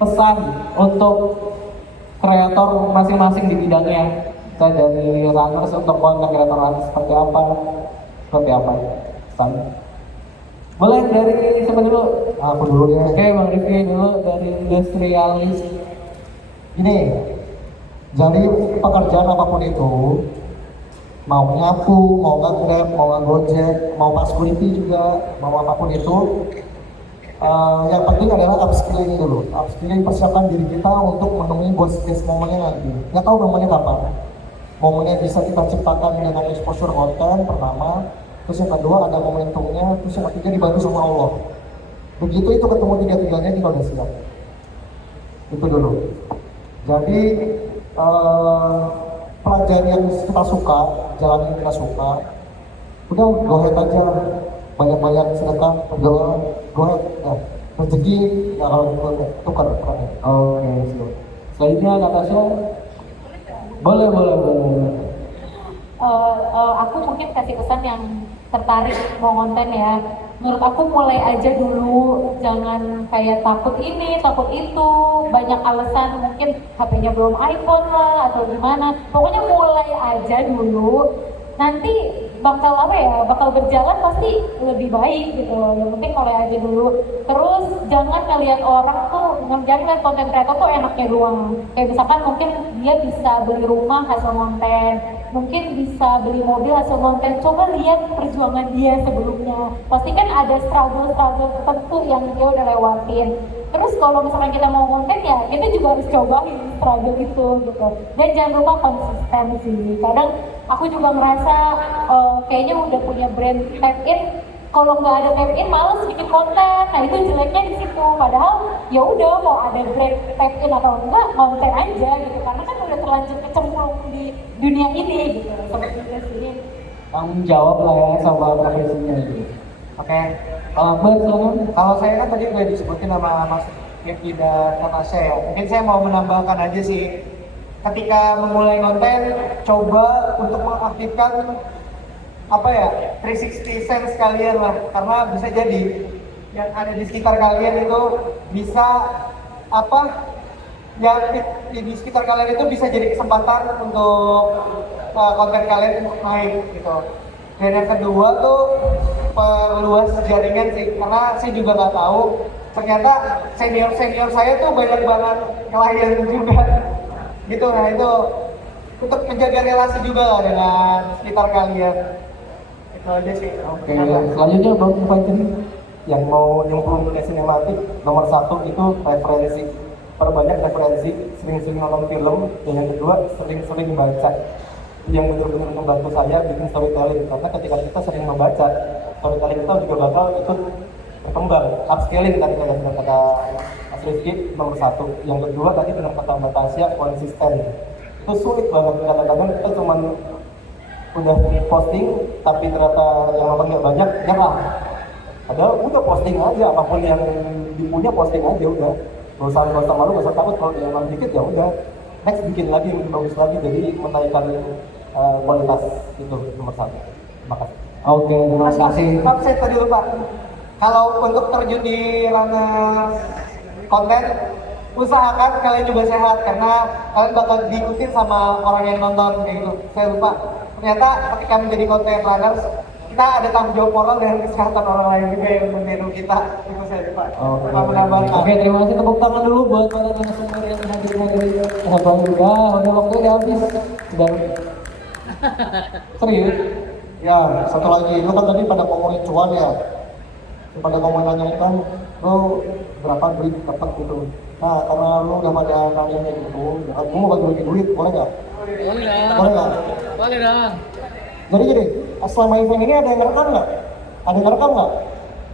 pesan untuk kreator masing-masing di bidangnya. Saya dari runners untuk konten kreator runners seperti apa? Pesan. Boleh dari siapa dulu? aku dulu ya. Oke, Bang Rifki dulu dari industrialis. Ini, jadi pekerjaan apapun itu, mau nyapu, mau nge-grab, mau nge-gojek, mau pas security juga, mau apapun itu, yang penting adalah upskilling dulu. Upskilling, persiapkan diri kita untuk menemui best case momennya nanti. Nggak tahu momennya kapan. Momennya bisa kita ciptakan dengan exposure konten pertama, terus yang kedua ada momentumnya, terus yang ketiga dibantu sama Allah. Begitu itu ketemu tiga-tiganya kita udah siap. Itu dulu. Jadi pelajari yang kita suka, jalan yang kita suka, udah go ahead aja, banyak-banyak sedekah, berdoa, go ahead, ya. Rezeki ya kalau tukar. Oke, selanjutnya Natasha. Boleh. Aku mungkin kasih pesan yang tertarik mau konten ya. menurut aku mulai aja dulu, jangan kayak takut ini, takut itu, banyak alasan, mungkin HP-nya belum iPhone lah atau gimana. Pokoknya mulai aja dulu, nanti bakal apa ya, bakal berjalan pasti lebih baik gitu. Yang penting mulai aja dulu. Terus jangan ngelihat orang tuh, jangan ngeliat konten kreator tuh enaknya doang. Kayak misalkan mungkin dia bisa beli rumah hasil konten, mungkin bisa beli mobil hasil konten. Coba lihat perjuangan dia sebelumnya. Pasti kan ada struggle-struggle tertentu yang dia udah lewatin. Terus kalau misalkan kita mau konten ya, kita juga harus cobain struggle itu gitu. Dan jangan lupa konsistensi. Kadang aku juga ngerasa kayaknya udah punya brand tap in, kalau nggak ada tap in males bikin konten. Nah itu jeleknya di situ. Padahal ya udah mau ada brand tap in atau enggak, konten aja gitu. Karena kan udah terlanjur kecemplung di dunia ini gitu. Seperti itu sih. Tanggung jawab lah ya sama profesinya gitu. Oke. Kalau saya kan tadi udah disebutin sama Mas Rifki dan Natasha ya. Mungkin saya mau menambahkan aja sih. Ketika memulai konten, coba untuk mengaktifkan apa ya, 360 sense kalian lah. Karena bisa jadi yang ada di sekitar kalian itu bisa apa, yang di sekitar kalian itu bisa jadi kesempatan untuk konten kalian naik gitu. Dan yang kedua tuh perluas jaringan sih, karena saya juga nggak tahu ternyata senior saya tuh banyak banget klien juga gitu. Nah itu untuk menjaga relasi juga lah dengan sekitar kalian. Itu aja sih. Oke, selanjutnya Bang Fajar. Yang mau nyemplung ke sinematik, nomor 1 itu referensi. Perbanyak referensi, sering-sering nonton film. Dan yang kedua, sering-sering baca. Yang benar-benar membantu saya bikin storytelling. Karena ketika kita sering membaca, storytelling kita juga bakal ikut berkembang. Upscaling tadi kata Mas Rifki, nomor 1. Yang kedua tadi benar kata Mbak Tasya, konsisten. Itu sulit banget. Kadang-kadang kita cuma udah posting, tapi ternyata yang nonton nggak banyak, nyerah. Padahal udah posting aja, apapun yang dipunya posting aja udah. Gak usah malu, gak usah takut kalau dia emang dikit ya udah. Next bikin lagi, lebih bagus lagi, jadi menaikkan kualitas itu nomor 1. Terima kasih. Oke, terima kasih. Maaf saya tadi lupa. Kalau untuk terjun di ranah konten, usahakan kalian juga sehat karena kalian bakal diikutin sama orang yang nonton kayak gitu. Saya lupa. Ternyata ketika menjadi konten runners, kita ada tanggung jawab moral dan kesehatan orang lain juga yang meniru kita. Itu saya lupa. Oke, terima kasih, tepuk tangan dulu buat para narasumber yang hadir. Sahabat juga, udah waktu udah habis. Dan serius. Ya, satu lagi, lu kan tadi pada ngomongin cuan ya. Pada ngomongin nanya kan, lu berapa duit dapat gitu. Nah, karena lu udah pada nanya kayak gitu, aku mau bagi-bagi duit, boleh nggak? Boleh dong. Boleh nggak? Boleh dong. Jadi gini, selama event ini ada yang ngerekam nggak? Ada yang ngerekam nggak?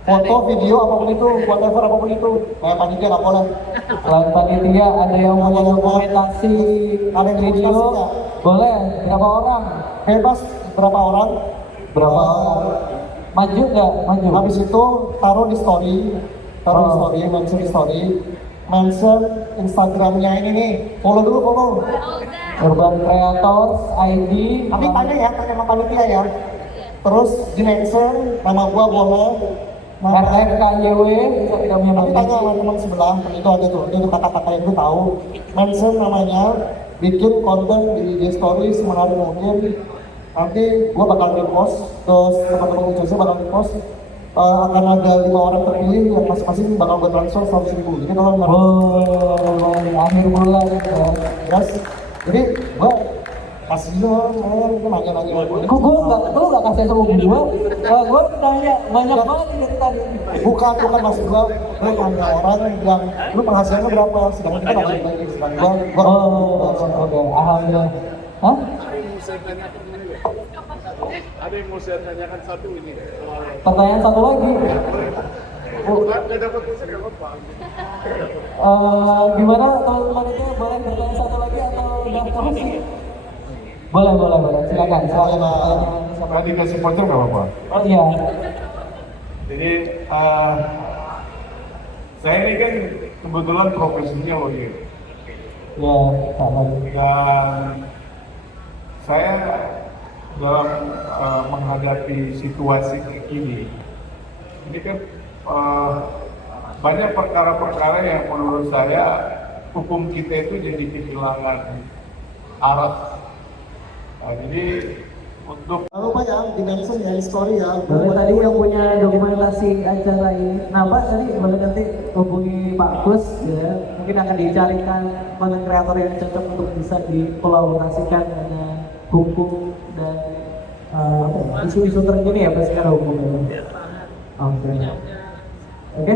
Foto, video, apapun itu, whatever, apapun itu. Kayak panitia nggak boleh. Selain panitia, ada yang mau dokumentasi, Ada yang video, dokumentasi, boleh, berapa orang? Bebas berapa orang? Berapa? Maju nggak? Maju. Habis itu taruh di story, mention di story, mention Instagramnya ini nih, follow dulu, follow. Urban Creators ID. Tapi tanya sama panitia ya. Terus di mention nama gua boleh. RFKYW, Instagramnya Tapi tanya sama teman sebelah, itu ada tuh, itu kata-kata yang gue tahu. Mention namanya, bikin konten di IG story semenarik mungkin. Nanti gua bakal repost, terus teman-teman Indonesia bakal repost. Akan ada 5 orang terpilih yang masing-masing bakal gue transfer 100.000. Jadi kalau akhir bulan yes. Jadi gua kasih dulu, gue nanya-nanya. Kok lu nggak kasih sama gua? Gua nanya banyak banget dari tadi. Bukan maksud gua nanya orang yang lu penghasilannya berapa, sedangkan kita nggak banyak sedangkan gua. Oke, alhamdulillah. Hah? Ada yang mau saya tanyakan satu ini. Pertanyaan satu lagi. Nggak dapat pulsa nggak apa-apa. Gimana teman-teman itu boleh bertanya satu lagi atau udah promosi? Boleh, silakan. Kalau dikasih voucher nggak apa-apa. Oh iya. Jadi saya ini kan kebetulan profesinya lawyer. Ya, sama. Dan saya dalam menghadapi situasi ini ini kan banyak perkara-perkara yang menurut saya hukum kita itu jadi kehilangan arah. Nah, jadi untuk Lalu Pak ya, dimention ya, story ya. Boleh tadi yang punya dokumentasi acara ini. Nah Pak tadi boleh nanti hubungi Pak Kus ya. Mungkin akan dicarikan konten kreator yang cocok untuk bisa dikolaborasikan dengan hukum dan isu-isu terkini ya Pak secara hukum ya. Oke,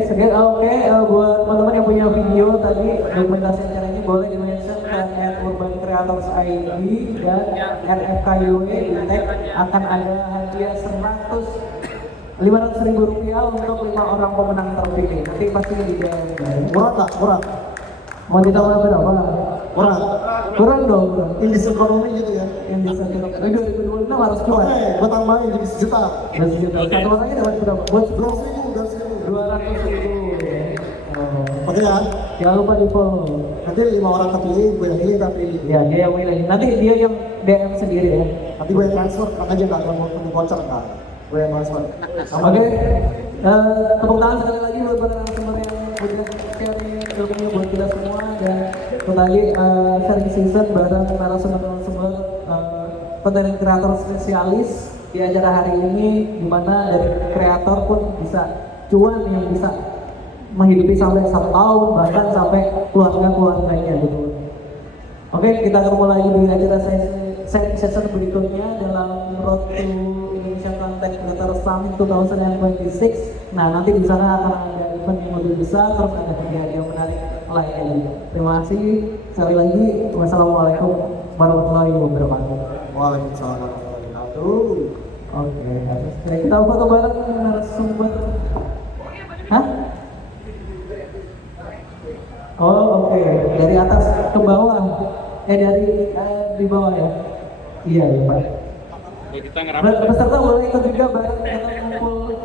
buat teman-teman yang punya video tadi dokumentasi acara ini boleh di-mention ke @urbancreators.id dan RFKYW di tag akan ada hadiah 500.000 rupiah untuk 5 orang pemenang terpilih. Nanti pasti di Murah tak? Murah? mau ditambah berapa? Murah? Kurang dong. Indis ekonomi gitu ya? Yang bisa kita 2026 harus cuan. Oke, gue tambahin jadi 1 juta. 1 juta. Satu orangnya dapat berapa? Buat 200.000. 200.000. Oke ya? Jangan lupa di follow. Nanti 5 orang terpilih, gue yang pilih tapi Ya, dia yang milih. Nanti dia yang DM sendiri ya. nanti gue yang transfer, karena aja nggak mau voucher kan? Gue yang transfer. Oke, tepuk tangan sekali lagi buat para narasumber yang udah sharing ilmunya buat kita semua dan kembali sharing season bareng narasumber konten kreator spesialis di acara hari ini, di mana dari kreator pun bisa cuan yang bisa menghidupi sampai 1 tahun bahkan sampai keluarga-keluarganya gitu. Oke, kita ketemu lagi di acara session berikutnya dalam Road to Indonesia Content Creator Summit 2026. Nah, nanti di sana akan ada event yang lebih besar, terus ada hadiah menarik lainnya juga. Terima kasih sekali lagi. Wassalamualaikum warahmatullahi wabarakatuh. Waalaikumsalam warahmatullahi wabarakatuh. Oke, kita foto bareng narasumber. Hah? Oh, oke. Dari atas ke bawah. Dari di bawah ya. Iya, Pak. Kita ngerapin. Peserta boleh ikut juga bareng kita ngumpul.